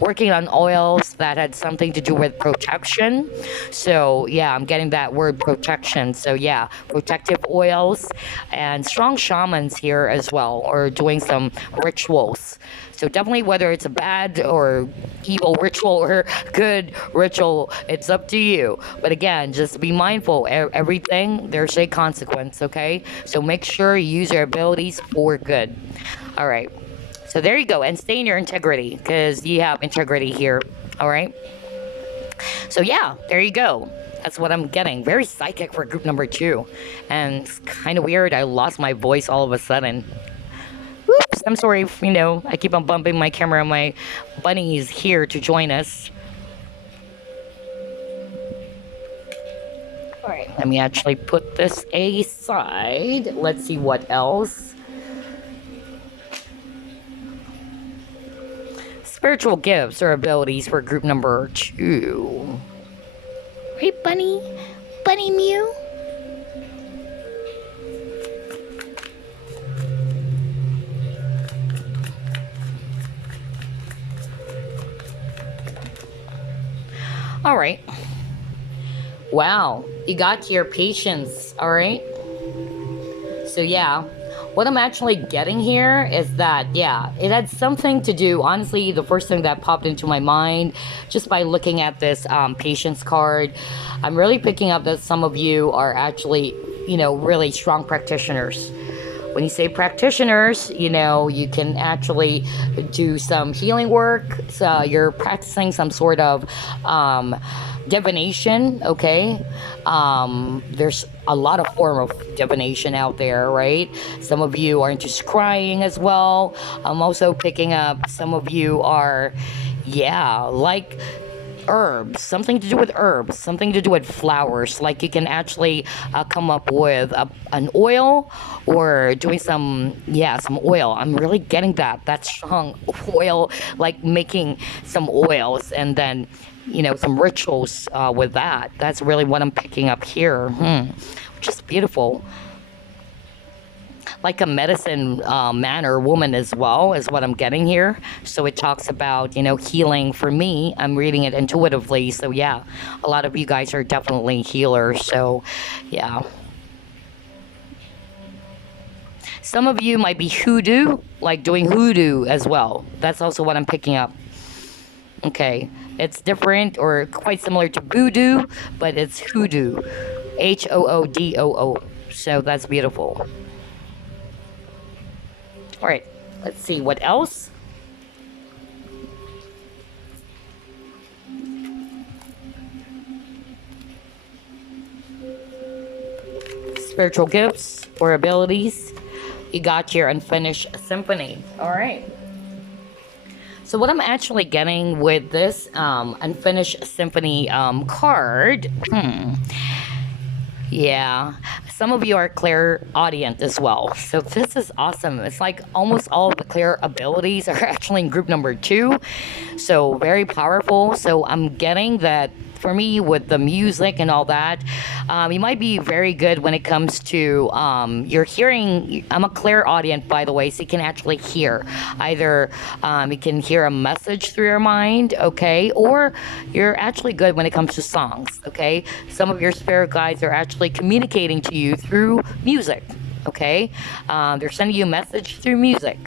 working on oils that had something to do with protection. So yeah, I'm getting that word protection. So yeah, protective oils, and strong shamans here as well, or doing some rituals. So definitely, whether it's a bad or evil ritual or good ritual, it's up to you. But again, just be mindful. Everything, there's a consequence, okay? So make sure you use your abilities for good. All right. So there you go. And stay in your integrity, because you have integrity here. All right. So yeah, there you go. That's what I'm getting. Very psychic for group number 2. And it's kind of weird. I lost my voice all of a sudden. Oops, I'm sorry if, I keep on bumping my camera. My bunny is here to join us. All right, let me actually put this aside. Let's see what else. Spiritual gifts or abilities for group number 2. Hey, bunny. Bunny Mew. All right. Wow, you got your patience. All right. So yeah, what I'm actually getting here is that, yeah, it had something to do. Honestly, the first thing that popped into my mind just by looking at this patience card, I'm really picking up that some of you are actually, really strong practitioners. When you say practitioners, you can actually do some healing work. So you're practicing some sort of um, divination, okay? There's a lot of form of divination out there, right? Some of you are into scrying as well. I'm also picking up some of you are, yeah, like herbs, something to do with herbs, something to do with flowers. Like you can actually come up with an oil or doing some oil. I'm really getting that strong oil, like making some oils and then, some rituals with that. That's really what I'm picking up here, which is beautiful. Like a medicine man or woman as well is what I'm getting here. So it talks about, healing. For me, I'm reading it intuitively. So yeah, a lot of you guys are definitely healers. So yeah. Some of you might be hoodoo, like doing hoodoo as well. That's also what I'm picking up. Okay. It's different or quite similar to voodoo, but it's hoodoo. Hoodoo. So that's beautiful. All right, let's see what else. Spiritual gifts or abilities. You got your unfinished symphony. All right. So what I'm actually getting with this unfinished symphony card, yeah, some of you are clairaudient as well. So this is awesome. It's like almost all of the clair abilities are actually in group number 2. So very powerful. So I'm getting that for me with the music and all that, you might be very good when it comes to your hearing. I'm a clairaudient, by the way, so you can actually hear. Either you can hear a message through your mind, okay, or you're actually good when it comes to songs, okay. Some of your spirit guides are actually communicating to you through music. Okay, they're sending you a message through music.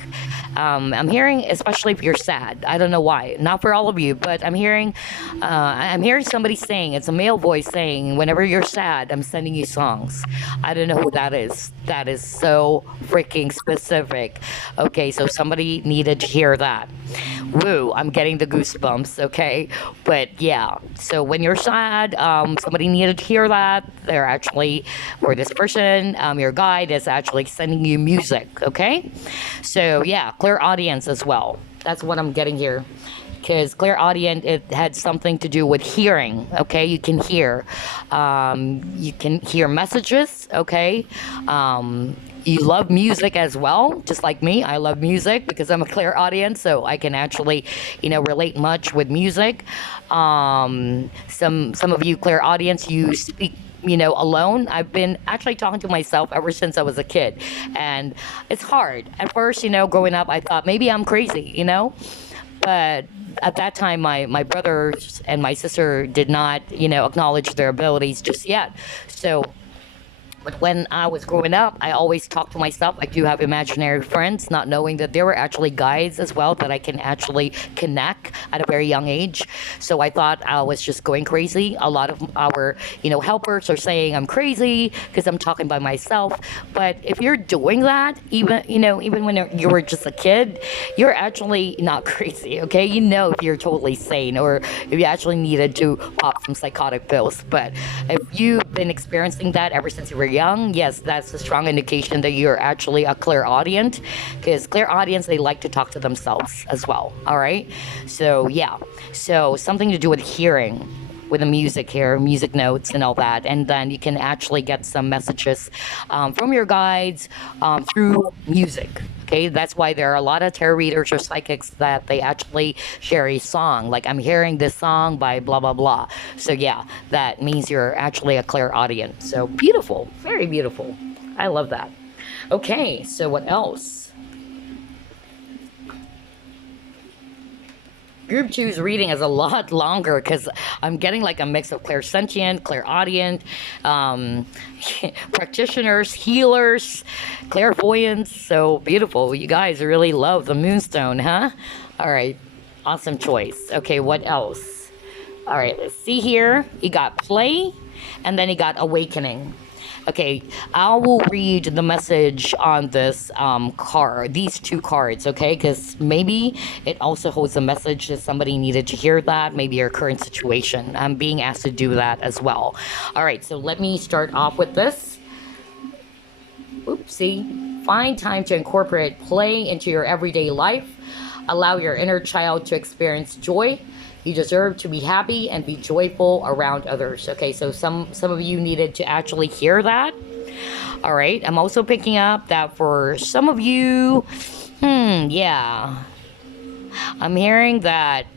I'm hearing, especially if you're sad. I don't know why. Not for all of you, but I'm hearing somebody saying, it's a male voice saying, whenever you're sad, I'm sending you songs. I don't know who that is. That is so freaking specific. Okay, so somebody needed to hear that. Woo, I'm getting the goosebumps. Okay, but yeah. So when you're sad, somebody needed to hear that. They're actually, or this person, your guide is actually sending you music. Okay, so yeah, clairaudience as well. That's what I'm getting here. Because clairaudient, it had something to do with hearing. Okay, you can hear messages. Okay, you love music as well, just like me. I love music because I'm a clairaudient, so I can actually, relate much with music. Some of you clairaudients, you speak, alone. I've been actually talking to myself ever since I was a kid, and it's hard at first. Growing up, I thought maybe I'm crazy. But at that time, my brothers and my sister did not, acknowledge their abilities just yet. So but when I was growing up, I always talked to myself. I do have imaginary friends, not knowing that there were actually guides as well that I can actually connect at a very young age. So I thought I was just going crazy. A lot of our, helpers are saying I'm crazy because I'm talking by myself. But if you're doing that, even when you were just a kid, you're actually not crazy, okay? If you're totally sane or if you actually needed to pop some psychotic pills. But if you've been experiencing that ever since you were young, yes, that's a strong indication that you're actually a clairaudient, because clairaudients, they like to talk to themselves as well. All right, so yeah, so something to do with hearing, with the music here, music notes and all that, and then you can actually get some messages from your guides through music. Okay, that's why there are a lot of tarot readers or psychics that they actually share a song, like I'm hearing this song by blah blah blah. So yeah, that means you're actually a clairaudient. So beautiful, very beautiful. I love that. Okay, so what else? Group two's reading is a lot longer because I'm getting like a mix of clairsentient, clairaudient, um, practitioners, healers, clairvoyants. So beautiful. You guys really love the Moonstone, huh? All right. Awesome choice. Okay, what else? All right, let's see here. You got play, and then you got awakening. Okay, I will read the message on this card, these two cards, okay? Because maybe it also holds a message that somebody needed to hear that, maybe your current situation. I'm being asked to do that as well. All right, so let me start off with this. Oopsie. Find time to incorporate play into your everyday life. Allow your inner child to experience joy. You deserve to be happy and be joyful around others. Okay, so some of you needed to actually hear that. All right, I'm also picking up that for some of you, yeah, I'm hearing that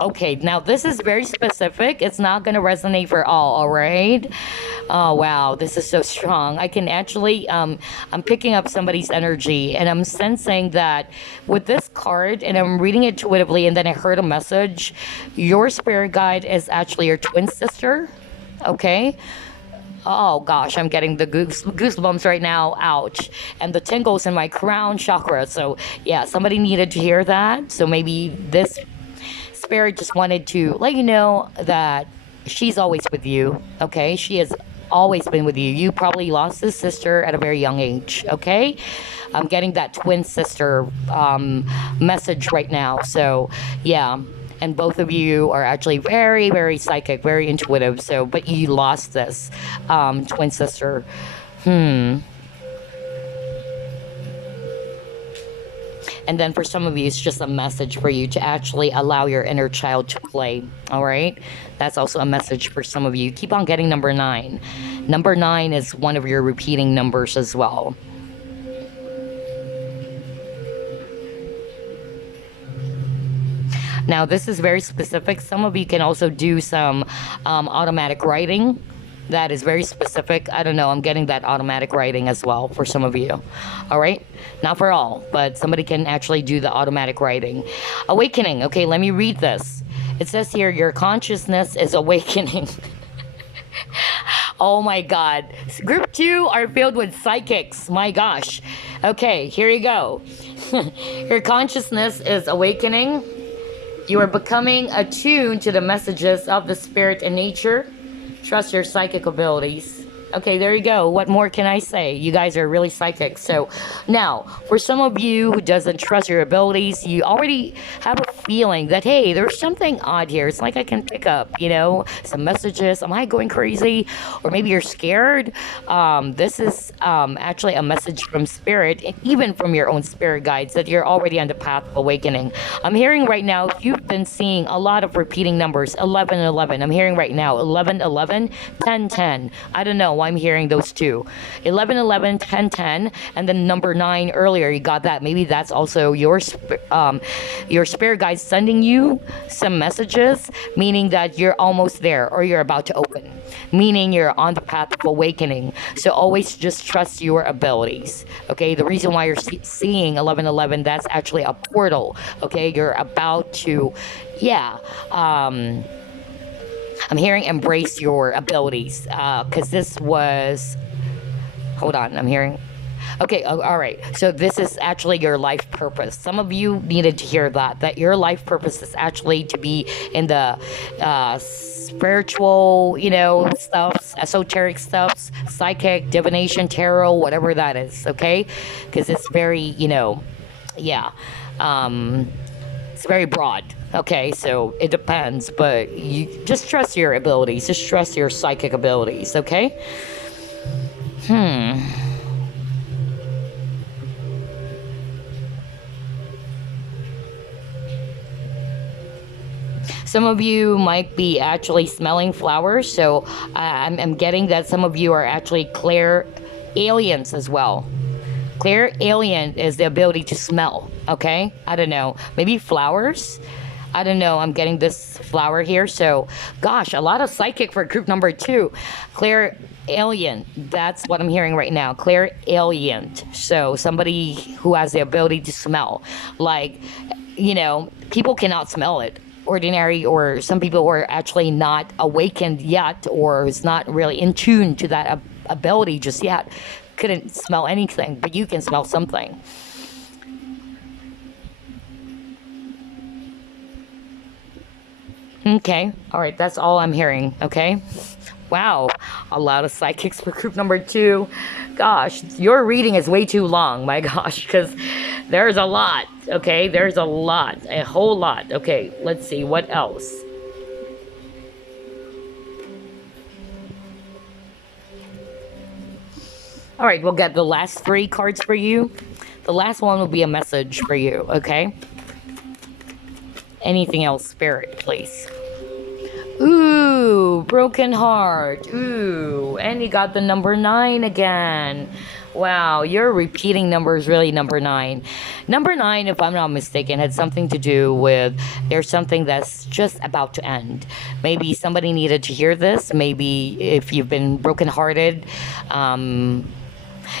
okay, now this is very specific. It's not going to resonate for all right? Oh, wow, this is so strong. I can actually, I'm picking up somebody's energy, and I'm sensing that with this card, and I'm reading it intuitively, and then I heard a message. Your spirit guide is actually your twin sister, okay? Oh gosh, I'm getting the goosebumps right now. Ouch. And the tingles in my crown chakra. So yeah, somebody needed to hear that. So maybe this spirit just wanted to let you know that she's always with you, okay? She has always been with you. You probably lost a sister at a very young age, okay? I'm getting that twin sister message right now. So yeah, and both of you are actually very, very psychic, very intuitive. So, but you lost this twin sister. And then for some of you, it's just a message for you to actually allow your inner child to play. All right? That's also a message for some of you. Keep on getting number 9. Number 9 is one of your repeating numbers as well. Now, this is very specific. Some of you can also do some automatic writing. That is very specific. I don't know. I'm getting that automatic writing as well for some of you. All right? Not for all, but somebody can actually do the automatic writing. Awakening. Okay, let me read this. It says here, your consciousness is awakening. Oh my God. Group 2 are filled with psychics. My gosh. Okay, here you go. Your consciousness is awakening. You are becoming attuned to the messages of the spirit and nature. Trust your psychic abilities. Okay, there you go. What more can I say? You guys are really psychic. So now, for some of you who doesn't trust your abilities, you already have a feeling that, hey, there's something odd here. It's like I can pick up, some messages. Am I going crazy? Or maybe you're scared. This is actually a message from spirit, and even from your own spirit guides, that you're already on the path of awakening. I'm hearing right now, you've been seeing a lot of repeating numbers, 11, 11. I'm hearing right now, 11, 11, 10, 10. I don't know. I'm hearing those two, 11 11 10 10, and then number 9 earlier. You got that. Maybe that's also your spirit guide sending you some messages, meaning that you're almost there, or you're about to open, meaning you're on the path of awakening. So always just trust your abilities. Okay, the reason why you're seeing 11 11, that's actually a portal. Okay, you're about to I'm hearing embrace your abilities, because this was, hold on, I'm hearing, okay, all right, so this is actually your life purpose. Some of you needed to hear that your life purpose is actually to be in the spiritual, stuff, esoteric stuff, psychic, divination, tarot, whatever that is, okay? Because it's very, it's very broad. Okay, so it depends, but you just trust your abilities. Just trust your psychic abilities, okay? Some of you might be actually smelling flowers, so I'm getting that some of you are actually clair aliens as well. Clair alien is the ability to smell, okay? I don't know. Maybe flowers? I don't know, I'm getting this flower here. So gosh, a lot of psychic for group number 2. Clear alien, that's what I'm hearing right now. Clear alien. So somebody who has the ability to smell, like, you know, people cannot smell it ordinary, or some people who are actually not awakened yet, or is not really in tune to that ability just yet, couldn't smell anything, but you can smell something. Okay, all right, that's all I'm hearing. Okay, wow, a lot of psychics for group number 2. Gosh, your reading is way too long, my gosh, because there's a lot. Okay, there's a lot, a whole lot. Okay, let's see what else. All right, we'll get the last 3 cards for you. The last one will be a message for you. Okay, anything else, Spirit, please? Ooh, broken heart. Ooh, and you got the number 9 again. Wow, your repeating number is really number 9. Number 9, if I'm not mistaken, had something to do with there's something that's just about to end. Maybe somebody needed to hear this. Maybe if you've been brokenhearted,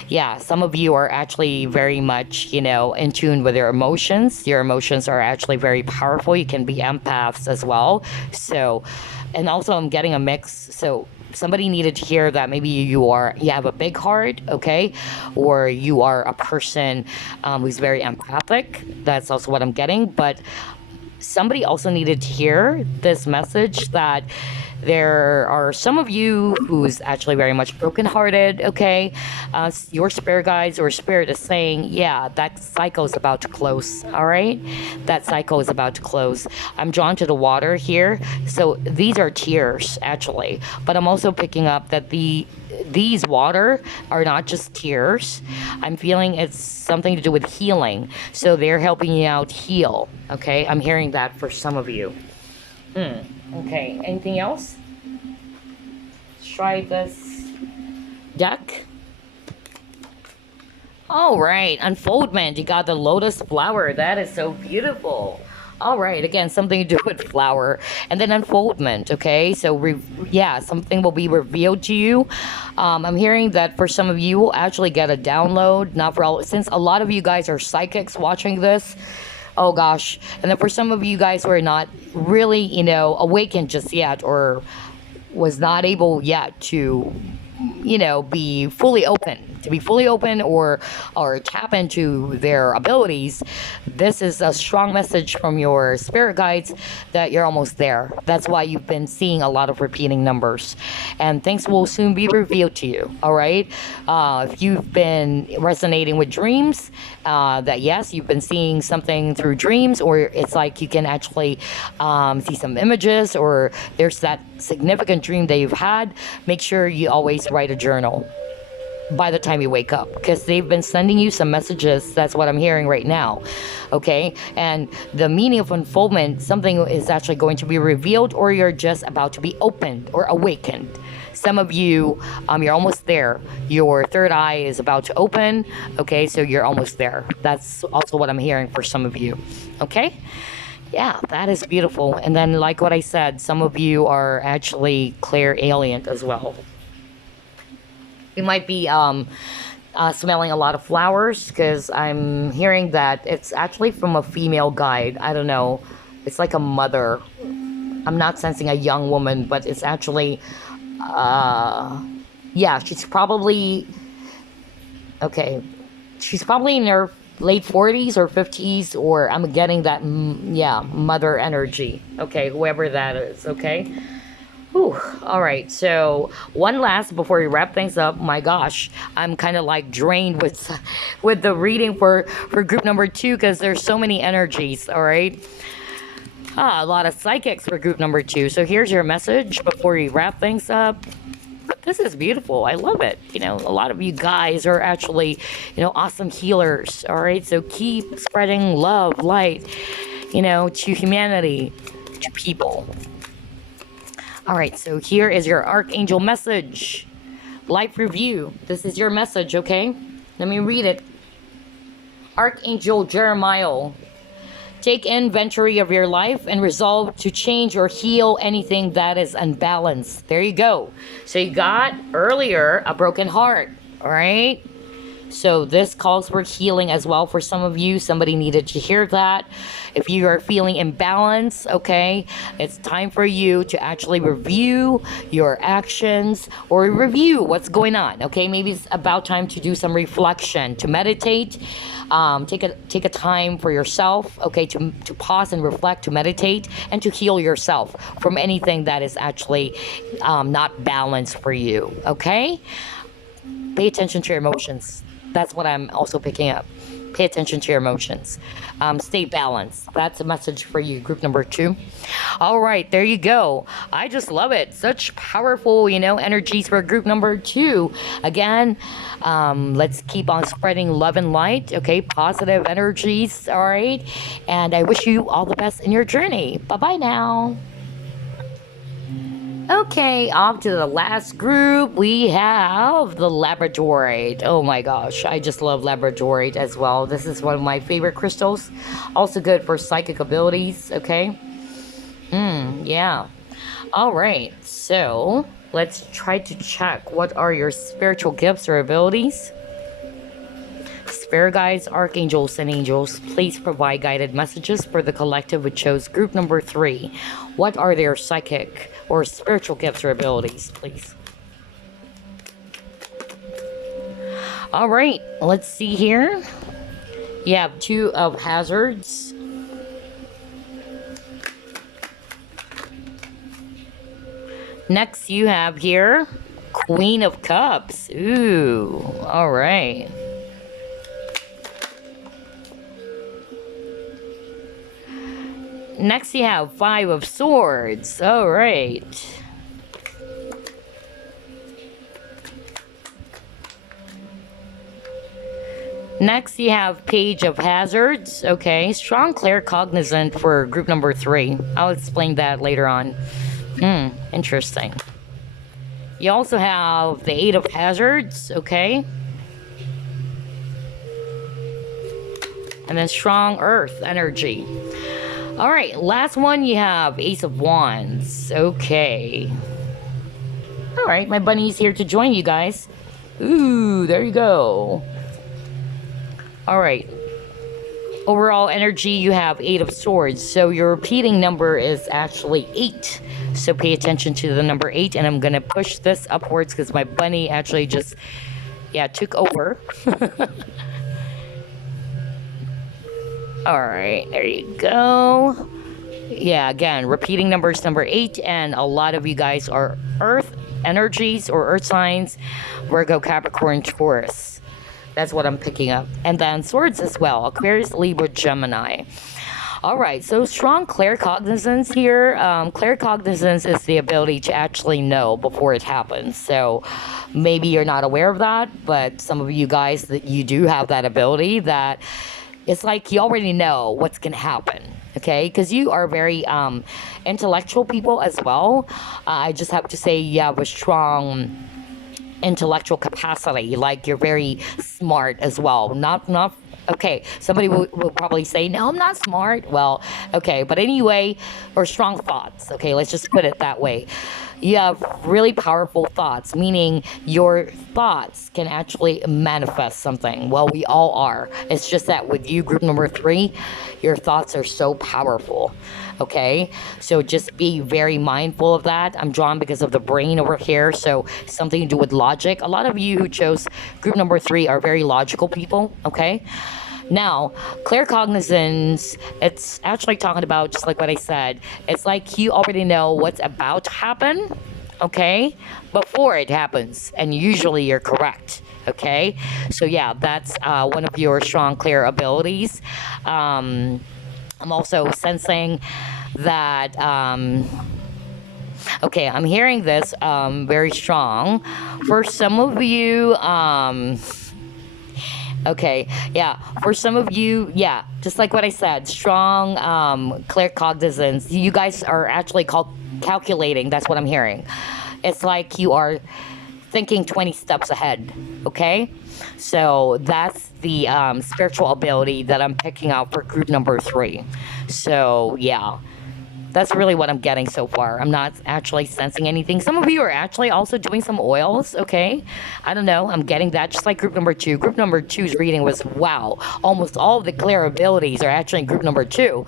yeah, some of you are actually very much, you know, in tune with your emotions. Your emotions are actually very powerful. You can be empaths as well. So, and also I'm getting a mix. So somebody needed to hear that maybe you have a big heart, okay, or you are a person who's very empathic. That's also what I'm getting. But somebody also needed to hear this message that there are some of you who's actually very much brokenhearted, okay? Your spirit guides or spirit is saying, yeah, that cycle is about to close, all right? That cycle is about to close. I'm drawn to the water here. So these are tears, actually. But I'm also picking up that these water are not just tears. I'm feeling it's something to do with healing. So they're helping you out heal, okay? I'm hearing that for some of you. Okay, anything else? Let's try this deck. All right, unfoldment. You got the lotus flower. That is so beautiful. All right, again, something to do with flower. And then unfoldment, okay? So, yeah, something will be revealed to you. I'm hearing that for some of you, will actually get a download. Not for all, since a lot of you guys are psychics watching this. Oh gosh. And then for some of you guys who are not really, you know, awakened just yet, or was not able yet to, you know, be fully open, or tap into their abilities, this is a strong message from your spirit guides that you're almost there. That's why you've been seeing a lot of repeating numbers, and things will soon be revealed to you. All right, if you've been resonating with dreams, that yes, you've been seeing something through dreams, or it's like you can actually see some images, or there's that significant dream that you've had, make sure you always write a journal by the time you wake up, because they've been sending you some messages. That's what I'm hearing right now. Okay, and the meaning of unfoldment, something is actually going to be revealed, or you're just about to be opened or awakened. Some of you, you're almost there. Your third eye is about to open. Okay, so you're almost there. That's also what I'm hearing for some of you. Okay, yeah, that is beautiful. And then, like what I said, some of you are actually clairalient as well. You might be smelling a lot of flowers, because I'm hearing that it's actually from a female guide. I don't know. It's like a mother. I'm not sensing a young woman, but it's actually, yeah, she's probably, okay, she's probably in her late 40s or 50s, or I'm getting that, yeah, mother energy. Okay, whoever that is, okay? Whew. All right, so one last before we wrap things up. My gosh, I'm kind of like drained with the reading for group number 2, because there's so many energies. All right, a lot of psychics for group number 2. So here's your message before we wrap things up. This is beautiful. I love it. You know, a lot of you guys are actually, you know, awesome healers. All right, so keep spreading love, light, you know, to humanity, to people. All right, so here is your Archangel message. Life review. This is your message, okay? Let me read it. Archangel Jeremiah, Take inventory of your life and resolve to change or heal anything that is unbalanced. There you go. So you got earlier a broken heart. All right. So this calls for healing as well for some of you. Somebody needed to hear that. If you are feeling imbalanced, okay, it's time for you to actually review your actions or review what's going on. Okay, maybe it's about time to do some reflection, to meditate. Take a time for yourself, okay, to pause and reflect, to meditate, and to heal yourself from anything that is actually not balanced for you. Okay, pay attention to your emotions. That's what I'm also picking up. Pay attention to your emotions. Stay balanced. That's a message for you, group number 2. All right, there you go. I just love it. Such powerful, energies for group number 2. Again, let's keep on spreading love and light, okay? Positive energies, all right? And I wish you all the best in your journey. Bye-bye now. Okay, off to the last group. We have the Labradorite. Oh my gosh, I just love Labradorite as well. This is one of my favorite crystals. Also good for psychic abilities, okay? Yeah. All right, so let's try to check what are your spiritual gifts or abilities. Spirit guides, archangels, and angels, please provide guided messages for the collective which chose group number 3. What are their psychic or spiritual gifts or abilities, please? All right, let's see here. You have 2 of hazards. Next, you have here Queen of Cups. Ooh, all right. Next, you have 5 of Swords. All right. Next, you have Page of Hazards. Okay, strong claircognizant for group number 3. I'll explain that later on. Interesting. You also have the 8 of Hazards. Okay. And then strong Earth energy. All right, last one, you have Ace of Wands. Okay. All right, my bunny's here to join you guys. Ooh, there you go. All right. Overall energy, you have 8 of Swords. So your repeating number is actually 8. So pay attention to the number 8. And I'm going to push this upwards because my bunny actually just, took over. All right, there you go. Yeah, again, repeating numbers number 8, and a lot of you guys are Earth energies or Earth signs, Virgo, Capricorn, Taurus. That's what I'm picking up. And then Swords as well, Aquarius, Libra, Gemini. All right, so strong claircognizance here. Claircognizance is the ability to actually know before it happens. So maybe you're not aware of that, but some of you guys, that you do have that ability, that it's like you already know what's going to happen, okay? Because you are very intellectual people as well. I just have to say you have a strong intellectual capacity. Like, you're very smart as well. Not okay, somebody will probably say, no, I'm not smart. Well, okay, but anyway, or strong thoughts. Okay, let's just put it that way. You have really powerful thoughts, meaning your thoughts can actually manifest something. Well, we all are. It's just that with you, group number 3, your thoughts are so powerful. Okay, so just be very mindful of that. I'm drawn because of the brain over here, so something to do with logic. A lot of you who chose group number 3 are very logical people. Okay. Now, claircognizance, it's actually talking about, just like what I said, it's like you already know what's about to happen, okay, before it happens, and usually you're correct, okay? So yeah, that's one of your strong clair abilities. I'm also sensing that, okay, I'm hearing this very strong. For some of you, okay, yeah, for some of you, yeah, just like what I said, strong claircognizance. You guys are actually calculating. That's what I'm hearing. It's like you are thinking 20 steps ahead, okay? So that's the spiritual ability that I'm picking out for group number 3. So yeah, that's really what I'm getting so far. I'm not actually sensing anything. Some of you are actually also doing some oils, okay? I don't know. I'm getting that just like group number 2. Group number 2's reading was, wow, almost all of the clear abilities are actually in group number 2.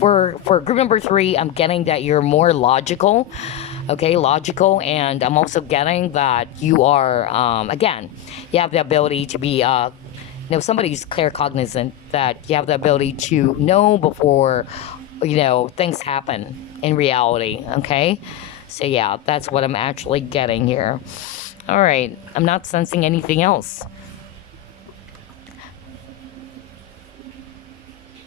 For group number 3, I'm getting that you're more logical, okay? Logical, and I'm also getting that you are, again, you have the ability to be, somebody who's claircognizant, that you have the ability to know before things happen in reality, okay? So yeah, that's what I'm actually getting here. All right, I'm not sensing anything else.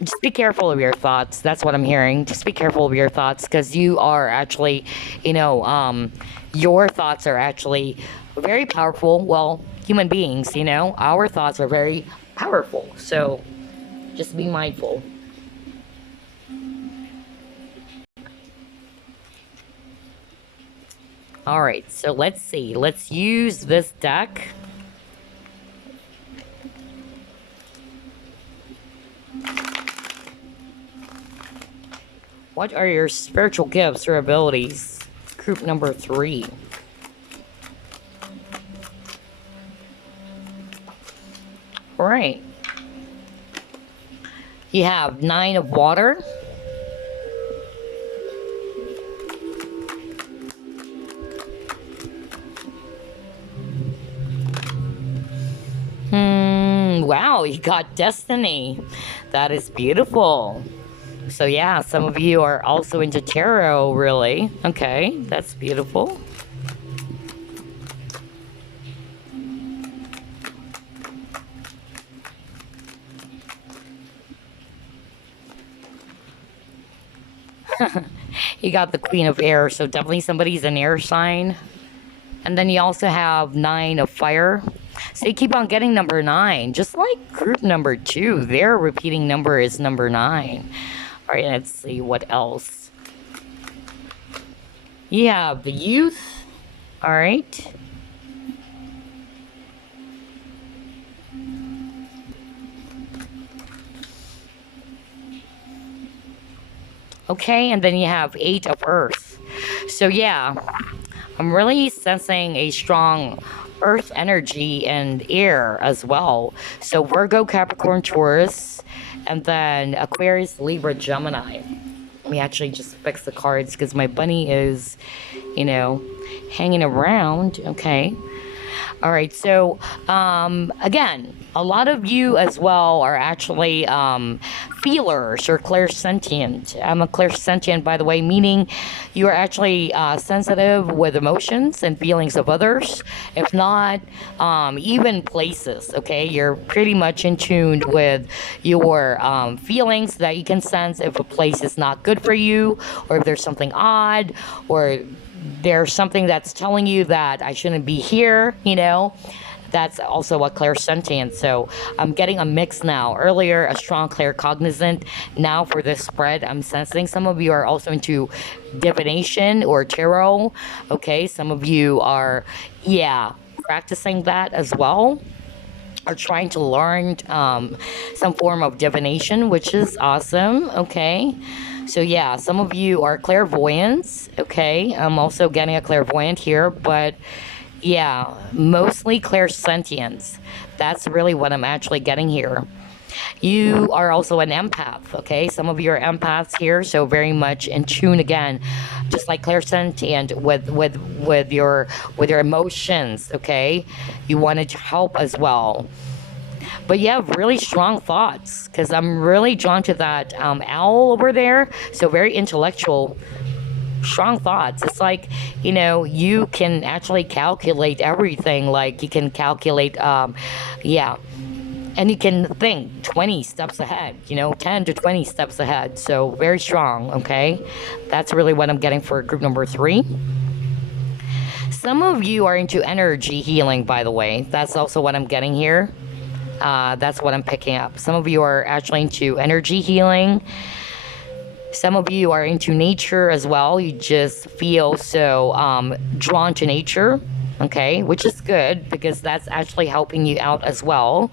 Just be careful of your thoughts. That's what I'm hearing. Just be careful of your thoughts, because you are actually, your thoughts are actually very powerful. Well, human beings, our thoughts are very powerful. So just be mindful. All right, so let's see. Let's use this deck. What are your spiritual gifts or abilities? Group number 3. All right. You have 9 of water. Wow, you got destiny. That is beautiful. So yeah, some of you are also into tarot, really. Okay, that's beautiful. You got the Queen of Air, so definitely somebody's an air sign. And then you also have 9 of fire. So you keep on getting number 9, just like group number 2. Their repeating number is number 9. All right, let's see what else. You have the youth. All right. Okay, and then you have 8 of earth. So yeah, I'm really sensing a strong earth energy and air as well. So Virgo, Capricorn, Taurus, and then Aquarius, Libra, Gemini. Let me actually just fix the cards because my bunny is, hanging around. Okay. All right, so again, a lot of you as well are actually feelers or clairsentient. I'm a clairsentient, by the way, meaning you are actually sensitive with emotions and feelings of others. If not, even places, okay? You're pretty much in tune with your feelings, that you can sense if a place is not good for you, or if there's something odd, or there's something that's telling you that I shouldn't be here, That's also a clairsentient. So I'm getting a mix now. Earlier, a strong claircognizant. Now for this spread, I'm sensing some of you are also into divination or tarot. Okay, some of you are, practicing that as well. Are trying to learn some form of divination, which is awesome. Okay. So yeah, some of you are clairvoyants, okay? I'm also getting a clairvoyant here, but yeah, mostly clairsentience. That's really what I'm actually getting here. You are also an empath, okay? Some of you are empaths here, so very much in tune again, just like clairsentient with your emotions, okay? You wanted to help as well. But you have really strong thoughts, because I'm really drawn to that owl over there. So very intellectual, strong thoughts. It's like, you can actually calculate everything. Like you can calculate, and you can think 20 steps ahead, 10 to 20 steps ahead. So very strong, okay? That's really what I'm getting for group number 3. Some of you are into energy healing, by the way. That's also what I'm getting here. That's what I'm picking up. Some of you are actually into energy healing. Some of you are into nature as well. You just feel so drawn to nature. Okay, which is good because that's actually helping you out as well,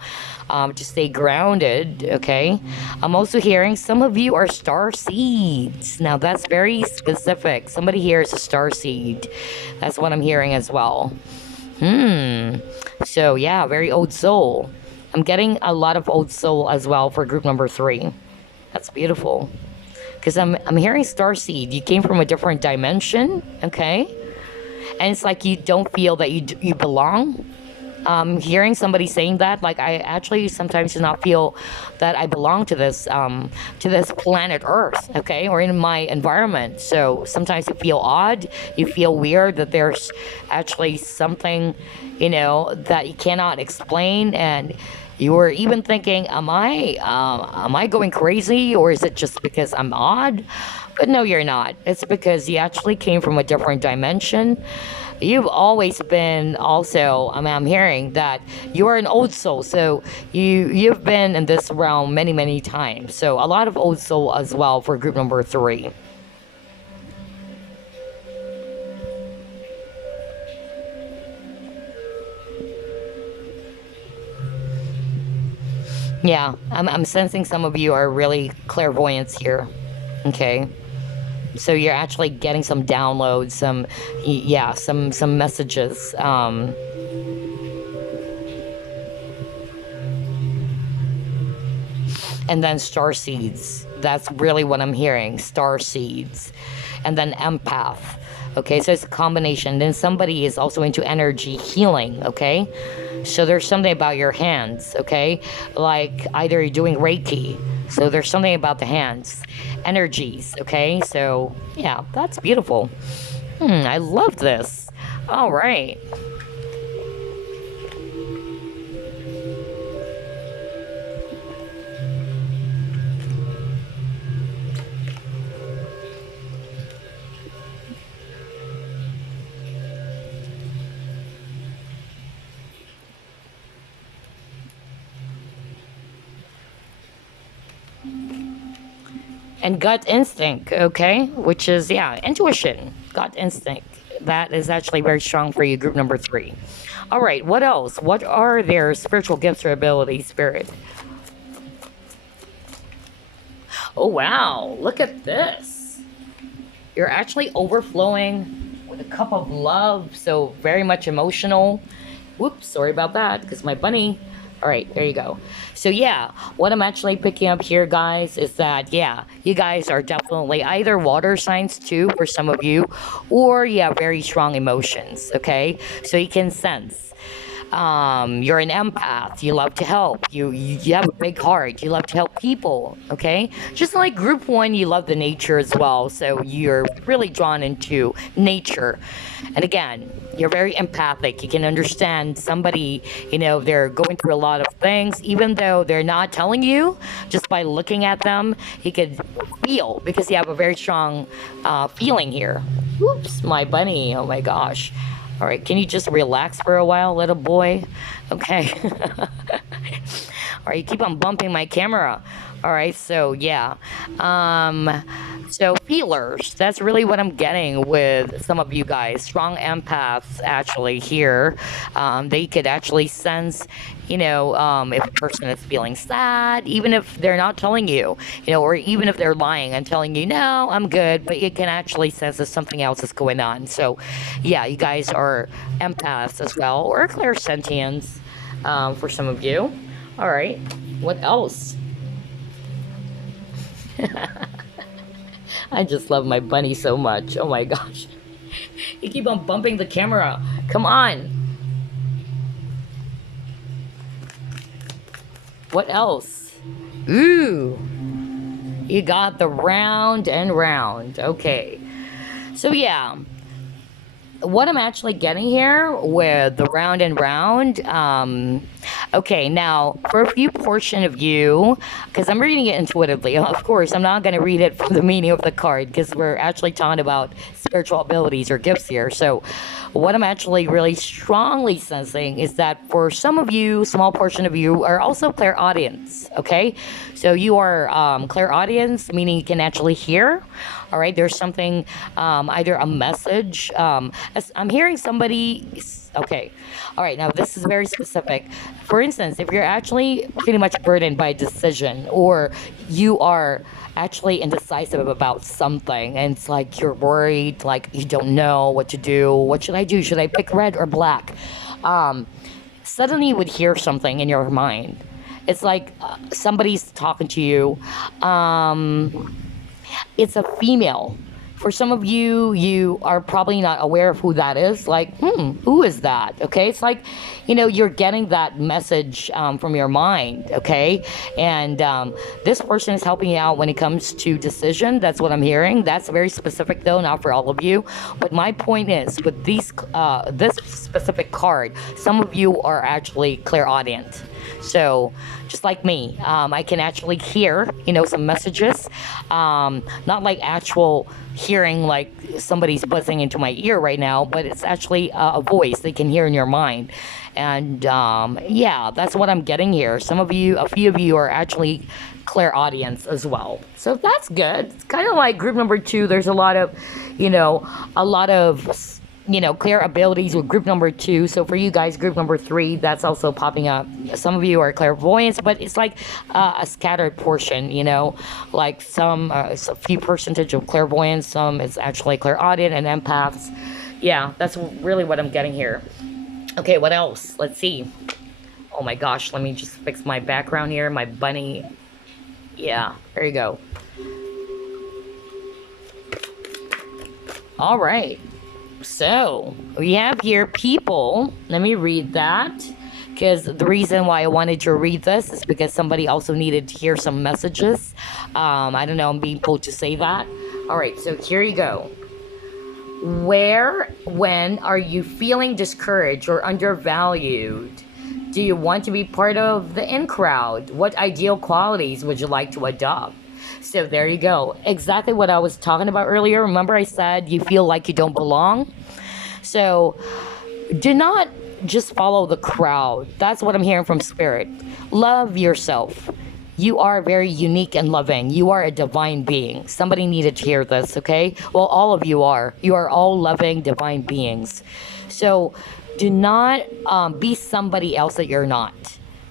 to stay grounded. Okay, I'm also hearing some of you are star seeds. Now that's very specific. Somebody here is a star seed. That's what I'm hearing as well. Hmm. So yeah, very old soul. I'm getting a lot of old soul as well for group number 3. That's beautiful. Because I'm hearing star seed. You came from a different dimension. Okay, and it's like you don't feel that you belong. Hearing somebody saying that, like, I actually sometimes do not feel that I belong to this planet Earth, okay, or in my environment. So sometimes you feel odd, you feel weird that there's actually something, that you cannot explain, and you were even thinking, am I going crazy, or is it just because I'm odd? But no, you're not. It's because you actually came from a different dimension. You've always been also, I mean, I'm hearing that you are an old soul. So you've been in this realm many, many times. So a lot of old soul as well for group number 3. Yeah, I'm sensing some of you are really clairvoyants here. Okay. So you're actually getting some downloads, some messages. And then star seeds. That's really what I'm hearing. Star seeds. And then empath. Okay, so it's a combination. Then somebody is also into energy healing. Okay, so there's something about your hands. Okay, like either you're doing Reiki. So there's something about the hands, energies. Okay, so yeah, that's beautiful. I love this. All right. And gut instinct, okay, which is, yeah, intuition, gut instinct. That is actually very strong for you, group number 3. All right, what else? What are their spiritual gifts or abilities, Spirit? Oh, wow, look at this. You're actually overflowing with a cup of love, so very much emotional. Whoops, sorry about that, because my bunny. All right, there you go. So yeah, what I'm actually picking up here, guys, is that, yeah, you guys are definitely either water signs too for some of you, or yeah, very strong emotions. Okay, so you can sense. You're an empath. You love to help. You have a big heart. You love to help people. Okay, just like group 1, you love the nature as well. So you're really drawn into nature. And again, you're very empathic. You can understand somebody. They're going through a lot of things, even though they're not telling you. Just by looking at them, you could feel, because you have a very strong feeling here. Oops, my bunny. Oh my gosh. All right, can you just relax for a while, little boy? Okay. All right, you keep on bumping my camera. All right, so yeah. So feelers, that's really what I'm getting with some of you guys. Strong empaths actually here. They could actually sense, if a person is feeling sad, even if they're not telling you, or even if they're lying and telling you, no, I'm good, but you can actually sense that something else is going on. So yeah, you guys are empaths as well, or clairsentients, for some of you. All right, what else? I just love my bunny so much. Oh my gosh. You keep on bumping the camera. Come on. What else? Ooh. You got the round and round. Okay. So yeah. What I'm actually getting here with the round and round, okay, now for a few portion of you, because I'm reading it intuitively, of course, I'm not going to read it from the meaning of the card, because we're actually talking about spiritual abilities or gifts here. So what I'm actually really strongly sensing is that for some of you, small portion of you are also clairaudience, okay? So you are clairaudience, meaning you can actually hear. All right, there's something, either a message. I'm hearing somebody Okay. All right. Now, this is very specific. For instance, if you're actually pretty much burdened by a decision, or you are actually indecisive about something, and it's like you're worried, like you don't know what to do. What should I do? Should I pick red or black? Um, Suddenly you would hear something in your mind. It's like somebody's talking to you. Um, it's a female. For some of you, you are probably not aware of who that is. Like, who is that? Okay, it's like, you're getting that message from your mind. Okay, and this person is helping you out when it comes to decision. That's what I'm hearing. That's very specific, though, not for all of you. But my point is, with this specific card, some of you are actually clairaudient. So, just like me, I can actually hear, some messages. Not like actual hearing, like somebody's buzzing into my ear right now, but it's actually a voice they can hear in your mind. And yeah, that's what I'm getting here. A few of you are actually clairaudience as well. So that's good. It's kind of like group number 2. There's a lot of, a lot of clear abilities with group number 2. So for you guys, group number 3, that's also popping up. Some of you are clairvoyants, but it's like a scattered portion, like a few percentage of clairvoyance, some is actually clairaudient and empaths. Yeah, that's really what I'm getting here. Okay, what else? Let's see. Oh my gosh, let me just fix my background here, my bunny. Yeah, there you go. All right. So, we have here people. Let me read that. Because the reason why I wanted to read this is because somebody also needed to hear some messages. I don't know, I'm being told to say that. Alright, so here you go. When are you feeling discouraged or undervalued? Do you want to be part of the in crowd? What ideal qualities would you like to adopt? So there you go. Exactly what I was talking about earlier. Remember I said you feel like you don't belong? So do not just follow the crowd. That's what I'm hearing from Spirit. Love yourself. You are very unique and loving. You are a divine being. Somebody needed to hear this, okay? Well, all of you are. You are all loving divine beings. So do not be somebody else that you're not.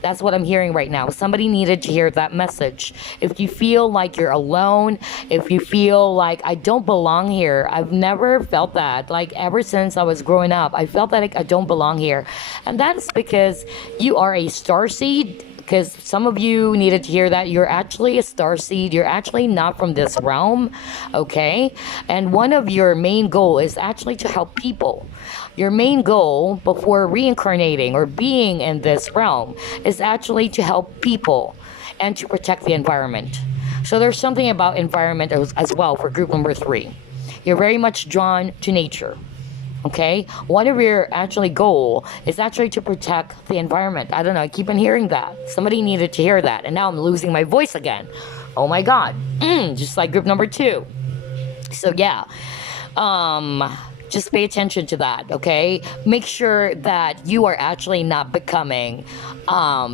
That's what I'm hearing right now. Somebody needed to hear that message. If you feel like you're alone, if you feel like I don't belong here, I've never felt that. Like ever since I was growing up, I felt that I don't belong here. And that's because you are a starseed. Because some of you needed to hear that you're actually a starseed. You're actually not from this realm, okay? And one of your main goal is actually to help people. Your main goal before reincarnating or being in this realm is actually to help people and to protect the environment. So there's something about environment as well for group number 3. You're very much drawn to nature. Okay, one of your actually goal is actually to protect the environment. I don't know, I keep on hearing that. Somebody needed to hear that, and now I'm losing my voice again. Oh my god. Just like group number 2. So yeah, just pay attention to that, okay? Make sure that you are actually not becoming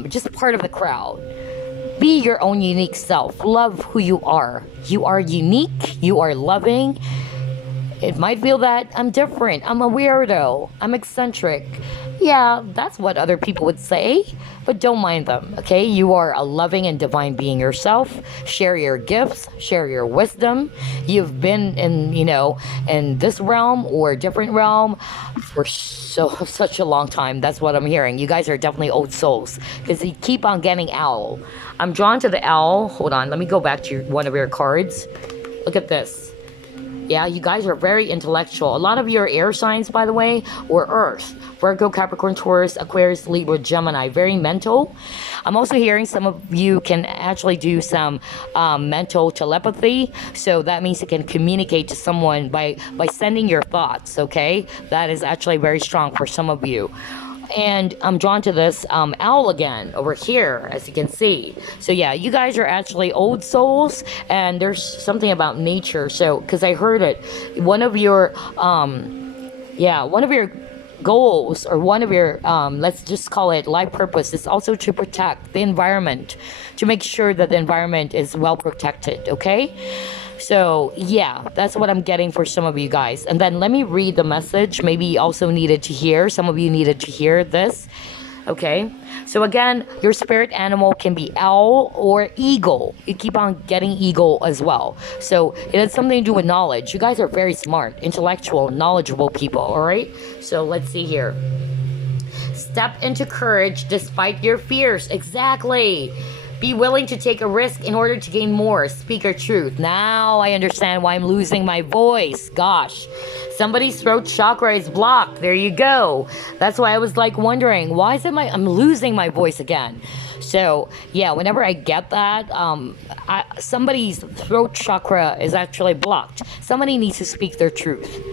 just part of the crowd. Be your own unique self. Love who you are. You are unique, you are loving. It might feel that I'm different, I'm a weirdo, I'm eccentric. Yeah, that's what other people would say, but don't mind them, okay? You are a loving and divine being yourself. Share your gifts, share your wisdom. You've been in this realm or a different realm for such a long time. That's what I'm hearing. You guys are definitely old souls because you keep on getting owl. I'm drawn to the owl. Hold on, let me go back to one of your cards. Look at this. Yeah, you guys are very intellectual. A lot of your air signs, by the way, were Earth. Virgo, Capricorn, Taurus, Aquarius, Libra, Gemini. Very mental. I'm also hearing some of you can actually do some mental telepathy. So that means you can communicate to someone by sending your thoughts, okay? That is actually very strong for some of you. And I'm drawn to this owl again over here, as you can see. So yeah, you guys are actually old souls, and there's something about nature. So because I heard it, one of your goals, or one of your let's just call it life purpose, is also to protect the environment, to make sure that the environment is well protected, okay? So yeah, that's what I'm getting for some of you guys. And then let me read the message. Maybe you also needed to hear. Some of you needed to hear this. Okay. So again, your spirit animal can be owl or eagle. You keep on getting eagle as well. So it has something to do with knowledge. You guys are very smart, intellectual, knowledgeable people. All right. So let's see here. Step into courage despite your fears. Exactly. Be willing to take a risk in order to gain more. Speak your truth. Now I understand why I'm losing my voice. Gosh. Somebody's throat chakra is blocked. There you go. That's why I was like wondering, why is it I'm losing my voice again? So yeah, whenever I get that, somebody's throat chakra is actually blocked. Somebody needs to speak their truth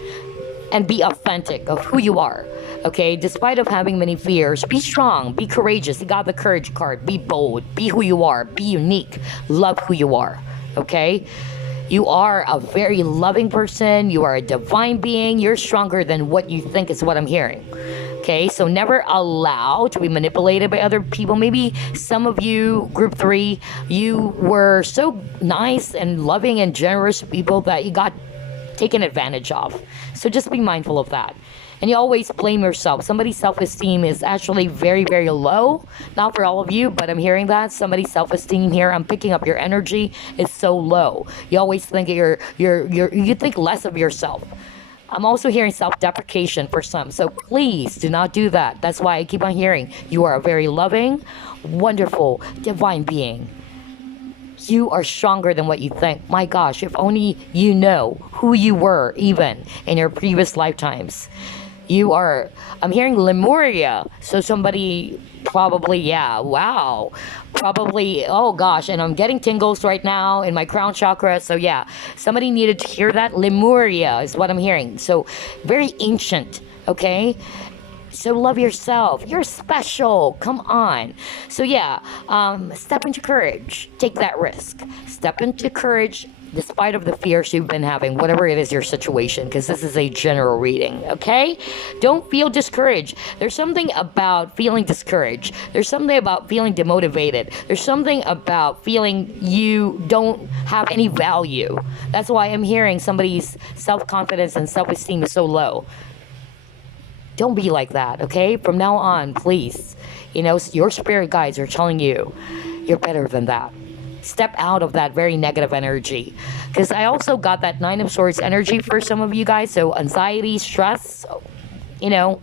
and be authentic of who you are. Okay, despite of having many fears, be strong, be courageous. You got the courage card. Be bold, be who you are, be unique, love who you are. Okay, you are a very loving person. You are a divine being. You're stronger than what you think is what I'm hearing. Okay, so never allow to be manipulated by other people. Maybe some of you, group 3, you were so nice and loving and generous people that you got taken advantage of. So just be mindful of that. And you always blame yourself. Somebody's self-esteem is actually very, very low. Not for all of you, but I'm hearing that. Somebody's self-esteem here, I'm picking up your energy, is so low. You always think you think less of yourself. I'm also hearing self-deprecation for some. So please do not do that. That's why I keep on hearing you are a very loving, wonderful, divine being. You are stronger than what you think. My gosh, if only you know who you were even in your previous lifetimes. You are, I'm hearing Lemuria. So somebody probably, yeah, wow. Probably, oh gosh, and I'm getting tingles right now in my crown chakra. So yeah, somebody needed to hear that. Lemuria is what I'm hearing. So very ancient, okay? So love yourself. You're special. Come on. So yeah, step into courage. Take that risk. Step into courage despite of the fears you've been having, whatever it is your situation, because this is a general reading, okay? Don't feel discouraged. There's something about feeling discouraged. There's something about feeling demotivated. There's something about feeling you don't have any value. That's why I'm hearing somebody's self-confidence and self-esteem is so low. Don't be like that, okay? From now on, please. You know, your spirit guides are telling you you're better than that. Step out of that very negative energy. Because I also got that 9 of Swords energy for some of you guys. So anxiety, stress, you know,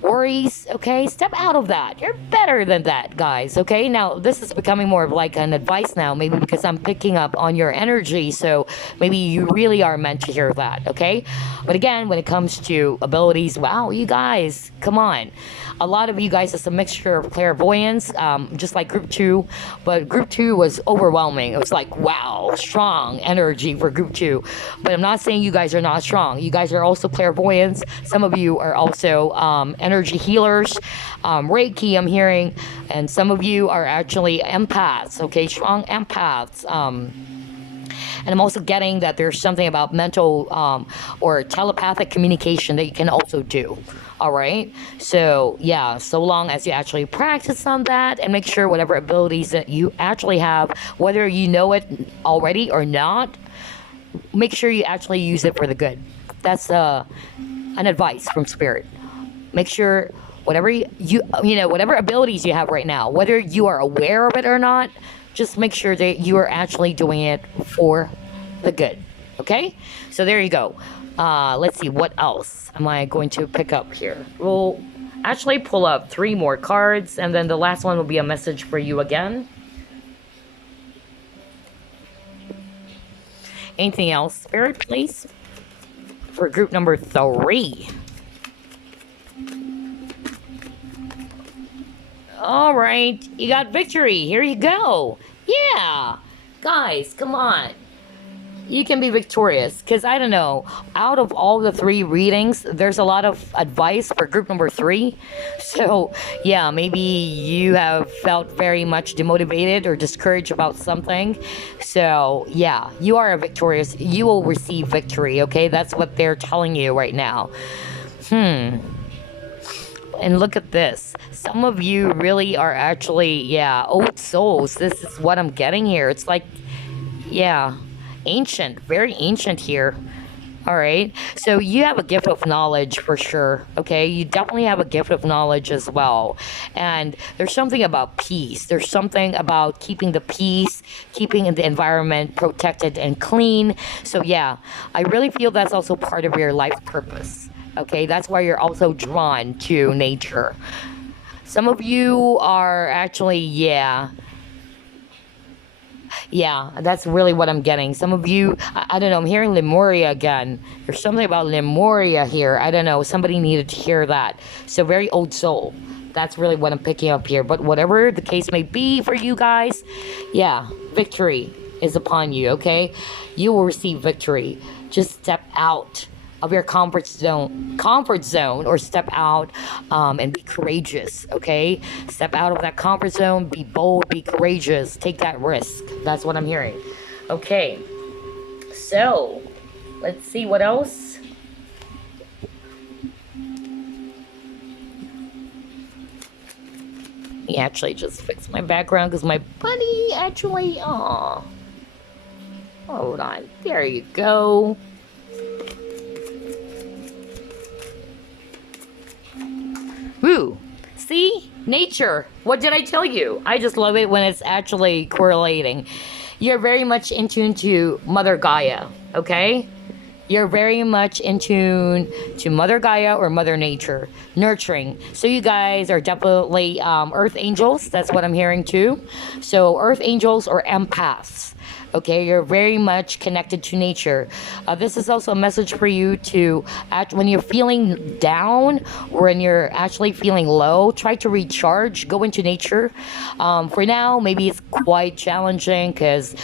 worries, okay? Step out of that. You're better than that, guys, okay? Now, this is becoming more of like an advice now, maybe because I'm picking up on your energy, so maybe you really are meant to hear that, okay? But again, when it comes to abilities, wow, you guys, come on. A lot of you guys, it's a mixture of clairvoyance, just like group 2, but group 2 was overwhelming. It was like, wow, strong energy for group 2. But I'm not saying you guys are not strong. You guys are also clairvoyants. Some of you are also energy healers, Reiki, I'm hearing, and some of you are actually empaths, okay, strong empaths. And I'm also getting that there's something about mental or telepathic communication that you can also do. All right. So yeah, so long as you actually practice on that and make sure whatever abilities that you actually have, whether you know it already or not, make sure you actually use it for the good. That's an advice from spirit. Make sure whatever you know, whatever abilities you have right now, whether you are aware of it or not, just make sure that you are actually doing it for the good. Okay? So there you go. Let's see, what else am I going to pick up here? We'll actually pull up 3 more cards, and then the last one will be a message for you again. Anything else, Spirit, please? For group number 3. All right, you got victory. Here you go. Yeah. Guys, come on. You can be victorious. Because, I don't know, out of all the 3 readings, there's a lot of advice for group number 3. So, yeah, maybe you have felt very much demotivated or discouraged about something. So, yeah, you are a victorious. You will receive victory, okay? That's what they're telling you right now. And look at this. Some of you really are actually, yeah, old souls. This is what I'm getting here. It's like, yeah, ancient, very ancient here. All right. So you have a gift of knowledge for sure. Okay. You definitely have a gift of knowledge as well. And there's something about peace. There's something about keeping the peace, keeping the environment protected and clean. So, yeah, I really feel that's also part of your life purpose. Okay. That's why you're also drawn to nature. Some of you are actually, yeah, that's really what I'm getting. Some of you, I don't know, I'm hearing Lemuria again. There's something about Lemuria here. I don't know, somebody needed to hear that. So very old soul. That's really what I'm picking up here. But whatever the case may be for you guys, yeah, victory is upon you, okay? You will receive victory. Just step out of your comfort zone, or step out and be courageous. Okay, step out of that comfort zone, be bold, be courageous, take that risk. That's what I'm hearing. Okay, so let's see what else. Let me actually just fix my background because my bunny actually, hold on, there you go. Woo! See? Nature. What did I tell you? I just love it when it's actually correlating. You're very much in tune to Mother Gaia, okay? You're very much in tune to Mother Gaia or Mother Nature. Nurturing. So you guys are definitely Earth Angels. That's what I'm hearing too. So Earth Angels or empaths. Okay, you're very much connected to nature. This is also a message for you to act when you're feeling down or when you're actually feeling low. Try to recharge. Go into nature. For now, maybe it's quite challenging because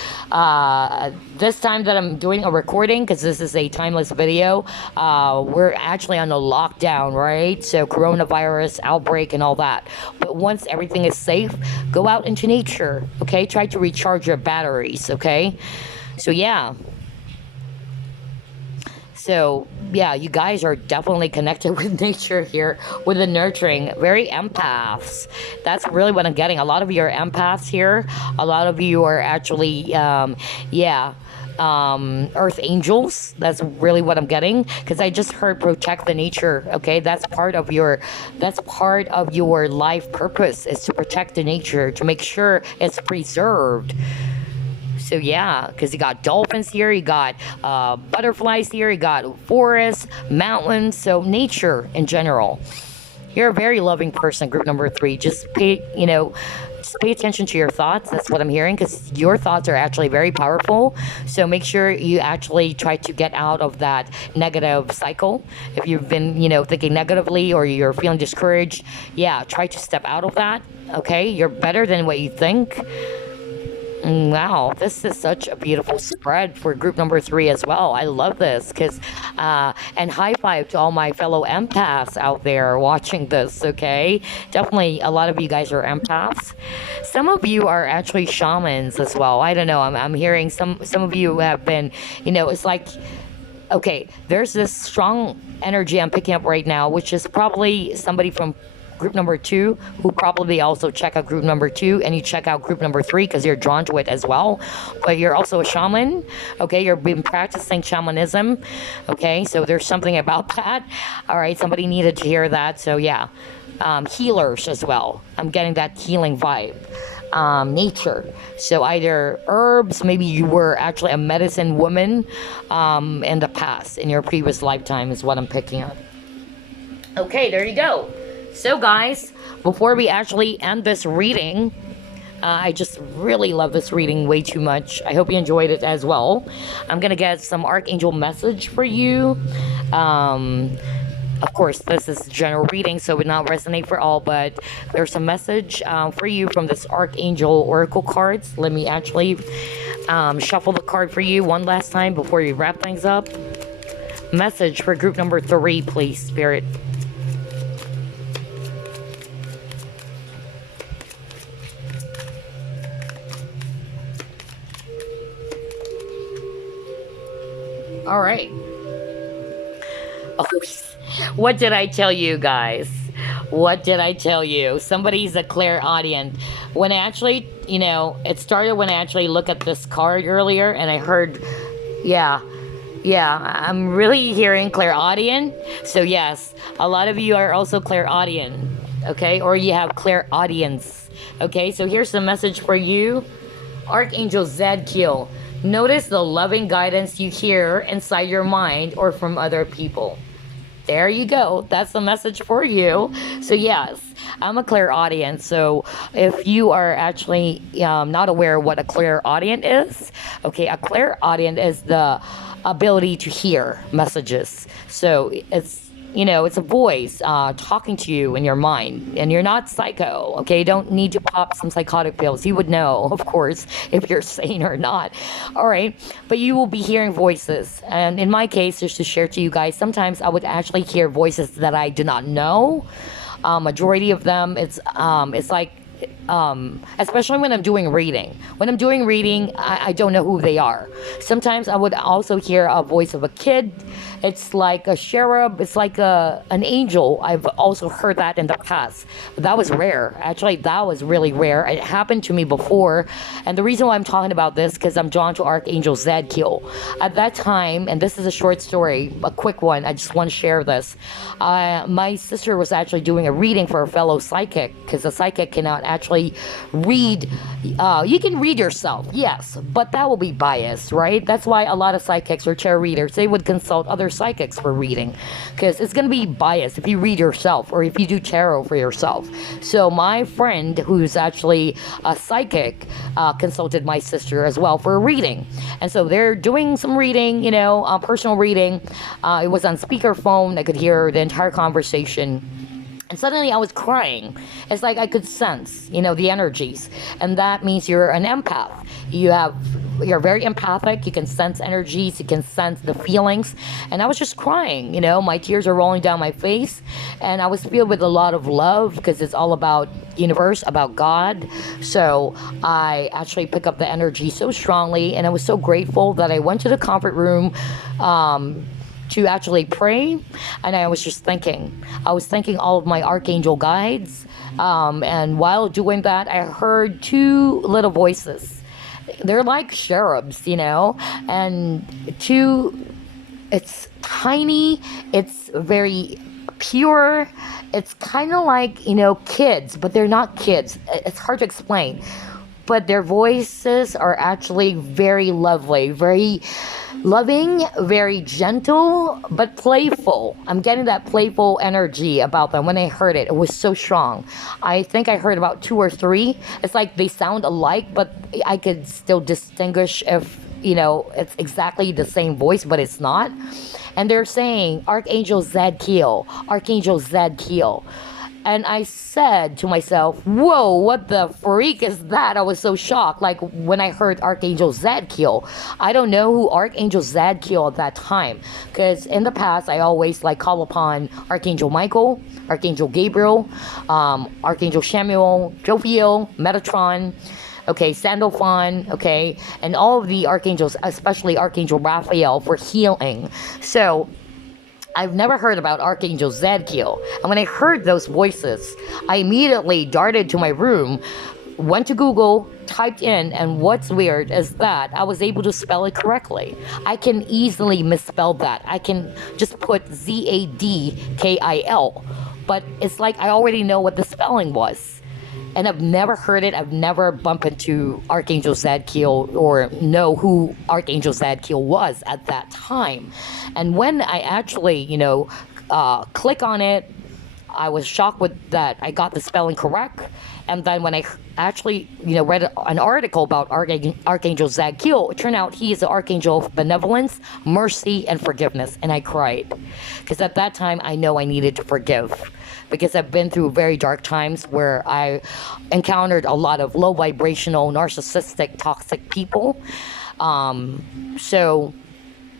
this time that I'm doing a recording, because this is a timeless video, we're actually on a lockdown, right? So coronavirus outbreak and all that. But once everything is safe, go out into nature. Okay, try to recharge your batteries. Okay. So yeah, you guys are definitely connected with nature here, with the nurturing, very empaths. That's really what I'm getting. A lot of you are empaths here. A lot of you are actually Earth Angels. That's really what I'm getting, because I just heard protect the nature. Okay, that's part of your life purpose, is to protect the nature, to make sure it's preserved. So yeah, because you got dolphins here, you got butterflies here, you got forests, mountains, so nature in general. You're a very loving person, group number 3. Just pay attention to your thoughts. That's what I'm hearing, because your thoughts are actually very powerful. So make sure you actually try to get out of that negative cycle. If you've been, thinking negatively or you're feeling discouraged, try to step out of that. Okay, you're better than what you think. Wow, this is such a beautiful spread for group number 3 as well. I love this because, and high five to all my fellow empaths out there watching this, okay? Definitely a lot of you guys are empaths. Some of you are actually shamans as well. I don't know, I'm hearing some of you have been, it's like, okay, there's this strong energy I'm picking up right now, which is probably somebody from group number 2 who probably also check out group number 2, and you check out group number 3 because you're drawn to it as well. But you're also a shaman, okay? You've been practicing shamanism, okay? So there's something about that. All right, somebody needed to hear that. So yeah, healers as well. I'm getting that healing vibe. Nature, so either herbs, maybe you were actually a medicine woman in the past, in your previous lifetime, is what I'm picking up. Okay, there you go. So guys, before we actually end this reading, I just really love this reading way too much. I hope you enjoyed it as well. I'm gonna get some Archangel message for you. Of course, this is general reading, so it would not resonate for all, but there's some message for you from this Archangel Oracle cards. Let me actually shuffle the card for you one last time before we wrap things up. Message for group number 3, please, Spirit. All right. Oh, what did I tell you guys? What did I tell you? Somebody's a clairaudient. When I actually, it started when I actually looked at this card earlier and I heard Yeah. Yeah, I'm really hearing clairaudient. So yes, a lot of you are also clairaudient, okay? Or you have clairaudience, okay? So here's the message for you, Archangel Zadkiel. Notice the loving guidance you hear inside your mind or from other people. There you go. That's the message for you. So yes, I'm a clairaudient. So if you are actually not aware what a clairaudient is, okay, a clairaudient is the ability to hear messages. So it's a voice talking to you in your mind, and you're not psycho, okay? You don't need to pop some psychotic pills. You would know, of course, if you're sane or not. All right, but you will be hearing voices, and in my case, just to share to you guys, sometimes I would actually hear voices that I do not know. Majority of them, it's like especially when I'm doing reading. When I'm doing reading, I don't know who they are. Sometimes I would also hear a voice of a kid. It's like a cherub. It's like an angel. I've also heard that in the past. But that was rare. Actually, that was really rare. It happened to me before. And the reason why I'm talking about this, because I'm drawn to Archangel Zadkiel. At that time, and this is a short story, a quick one. I just want to share this. My sister was actually doing a reading for a fellow psychic, because a psychic cannot actually read. You can read yourself, yes, but that will be biased, right? That's why a lot of psychics or tarot readers, they would consult other psychics for reading, because it's going to be biased if you read yourself or if you do tarot for yourself. So my friend, who's actually a psychic, consulted my sister as well for a reading, and so they're doing some reading, personal reading. It was on speakerphone. I could hear the entire conversation. And suddenly I was crying. It's like I could sense, the energies. And that means you're an empath. You're very empathic. You can sense energies. You can sense the feelings. And I was just crying, my tears are rolling down my face. And I was filled with a lot of love, because it's all about universe, about God. So I actually pick up the energy so strongly. And I was so grateful that I went to the comfort room, to actually pray, and I was just thinking. I was thanking all of my archangel guides, and while doing that, I heard two little voices. They're like cherubs, and it's tiny, it's very pure, it's kind of like, kids, but they're not kids. It's hard to explain, but their voices are actually very lovely, very loving, very gentle, but playful. I'm getting that playful energy about them. When I heard it, it was so strong. I think I heard about 2 or 3. It's like they sound alike, but I could still distinguish if, it's exactly the same voice, but it's not. And they're saying, Archangel Zadkiel, Archangel Zadkiel. And I said to myself, whoa, what the freak is that? I was so shocked. Like when I heard Archangel Zadkiel, I don't know who Archangel Zadkiel at that time. Because in the past, I always call upon Archangel Michael, Archangel Gabriel, Archangel Samuel, Jophiel, Metatron, okay, Sandalphon, okay, and all of the archangels, especially Archangel Raphael, for healing. So I've never heard about Archangel Zadkiel. And when I heard those voices, I immediately darted to my room, went to Google, typed in, and what's weird is that I was able to spell it correctly. I can easily misspell that. I can just put Zadkil, but it's like I already know what the spelling was. And I've never heard it. I've never bumped into Archangel Zadkiel or know who Archangel Zadkiel was at that time. And when I actually, click on it, I was shocked with that I got the spelling correct. And then when I actually, read an article about Archangel Zadkiel, it turned out he is the archangel of benevolence, mercy, and forgiveness. And I cried. Because at that time, I know I needed to forgive. Because I've been through very dark times where I encountered a lot of low vibrational, narcissistic, toxic people. So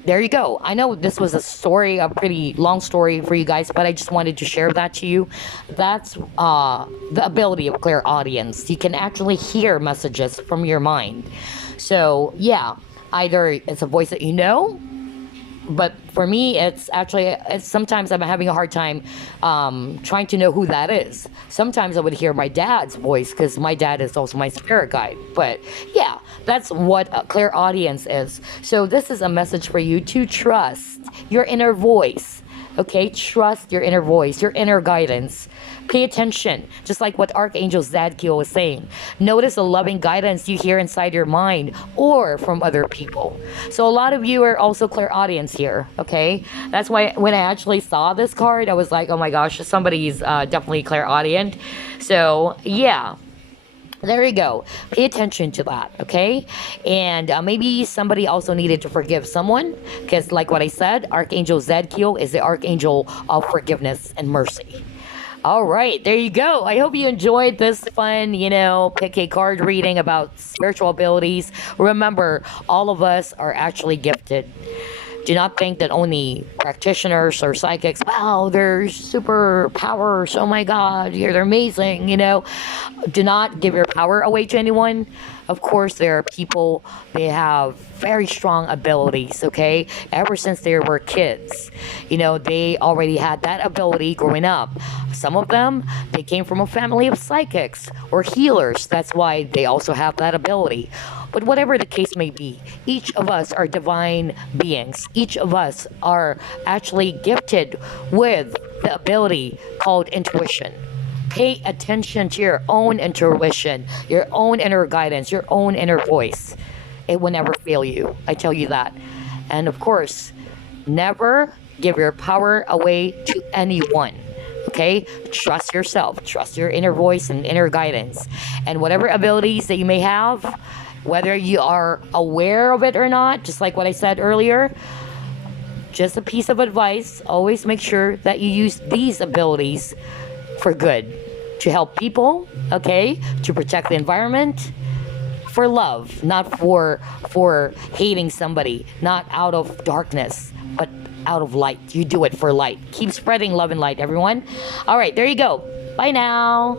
there you go. I know this was a pretty long story for you guys, but I just wanted to share that to you. That's the ability of clairaudience. You can actually hear messages from your mind. So yeah, either it's a voice that you know, but for me, it's sometimes I'm having a hard time trying to know who that is. Sometimes I would hear my dad's voice because my dad is also my spirit guide. But yeah, that's what a clairaudience is. So this is a message for you to trust your inner voice. Okay, trust your inner voice, your inner guidance. Pay attention, just like what Archangel Zadkiel was saying. Notice the loving guidance you hear inside your mind or from other people. So a lot of you are also clairaudience here, okay? That's why when I actually saw this card, I was like, oh my gosh, somebody's definitely clairaudient. So yeah. There you go. Pay attention to that, okay? And maybe somebody also needed to forgive someone, because like what I said, Archangel Zadkiel is the archangel of forgiveness and mercy. All right, there you go. I hope you enjoyed this fun, pick a card reading about spiritual abilities. Remember, all of us are actually gifted. Do not think that only practitioners or psychics, wow, they're superpowers. Oh my God, they're amazing, Do not give your power away to anyone. Of course, there are people, they have very strong abilities, okay? Ever since they were kids, they already had that ability growing up. Some of them, they came from a family of psychics or healers. That's why they also have that ability. But whatever the case may be, each of us are divine beings. Each of us are actually gifted with the ability called intuition. Pay attention to your own intuition, your own inner guidance, your own inner voice. It will never fail you. I tell you that. And of course, never give your power away to anyone. Okay? Trust yourself. Trust your inner voice and inner guidance. And whatever abilities that you may have, whether you are aware of it or not, just like what I said earlier, just a piece of advice, always make sure that you use these abilities for good, to help people, okay, to protect the environment, for love, not for hating somebody, not out of darkness, but out of light. You do it for light. Keep spreading love and light, everyone. All right, there you go. Bye now.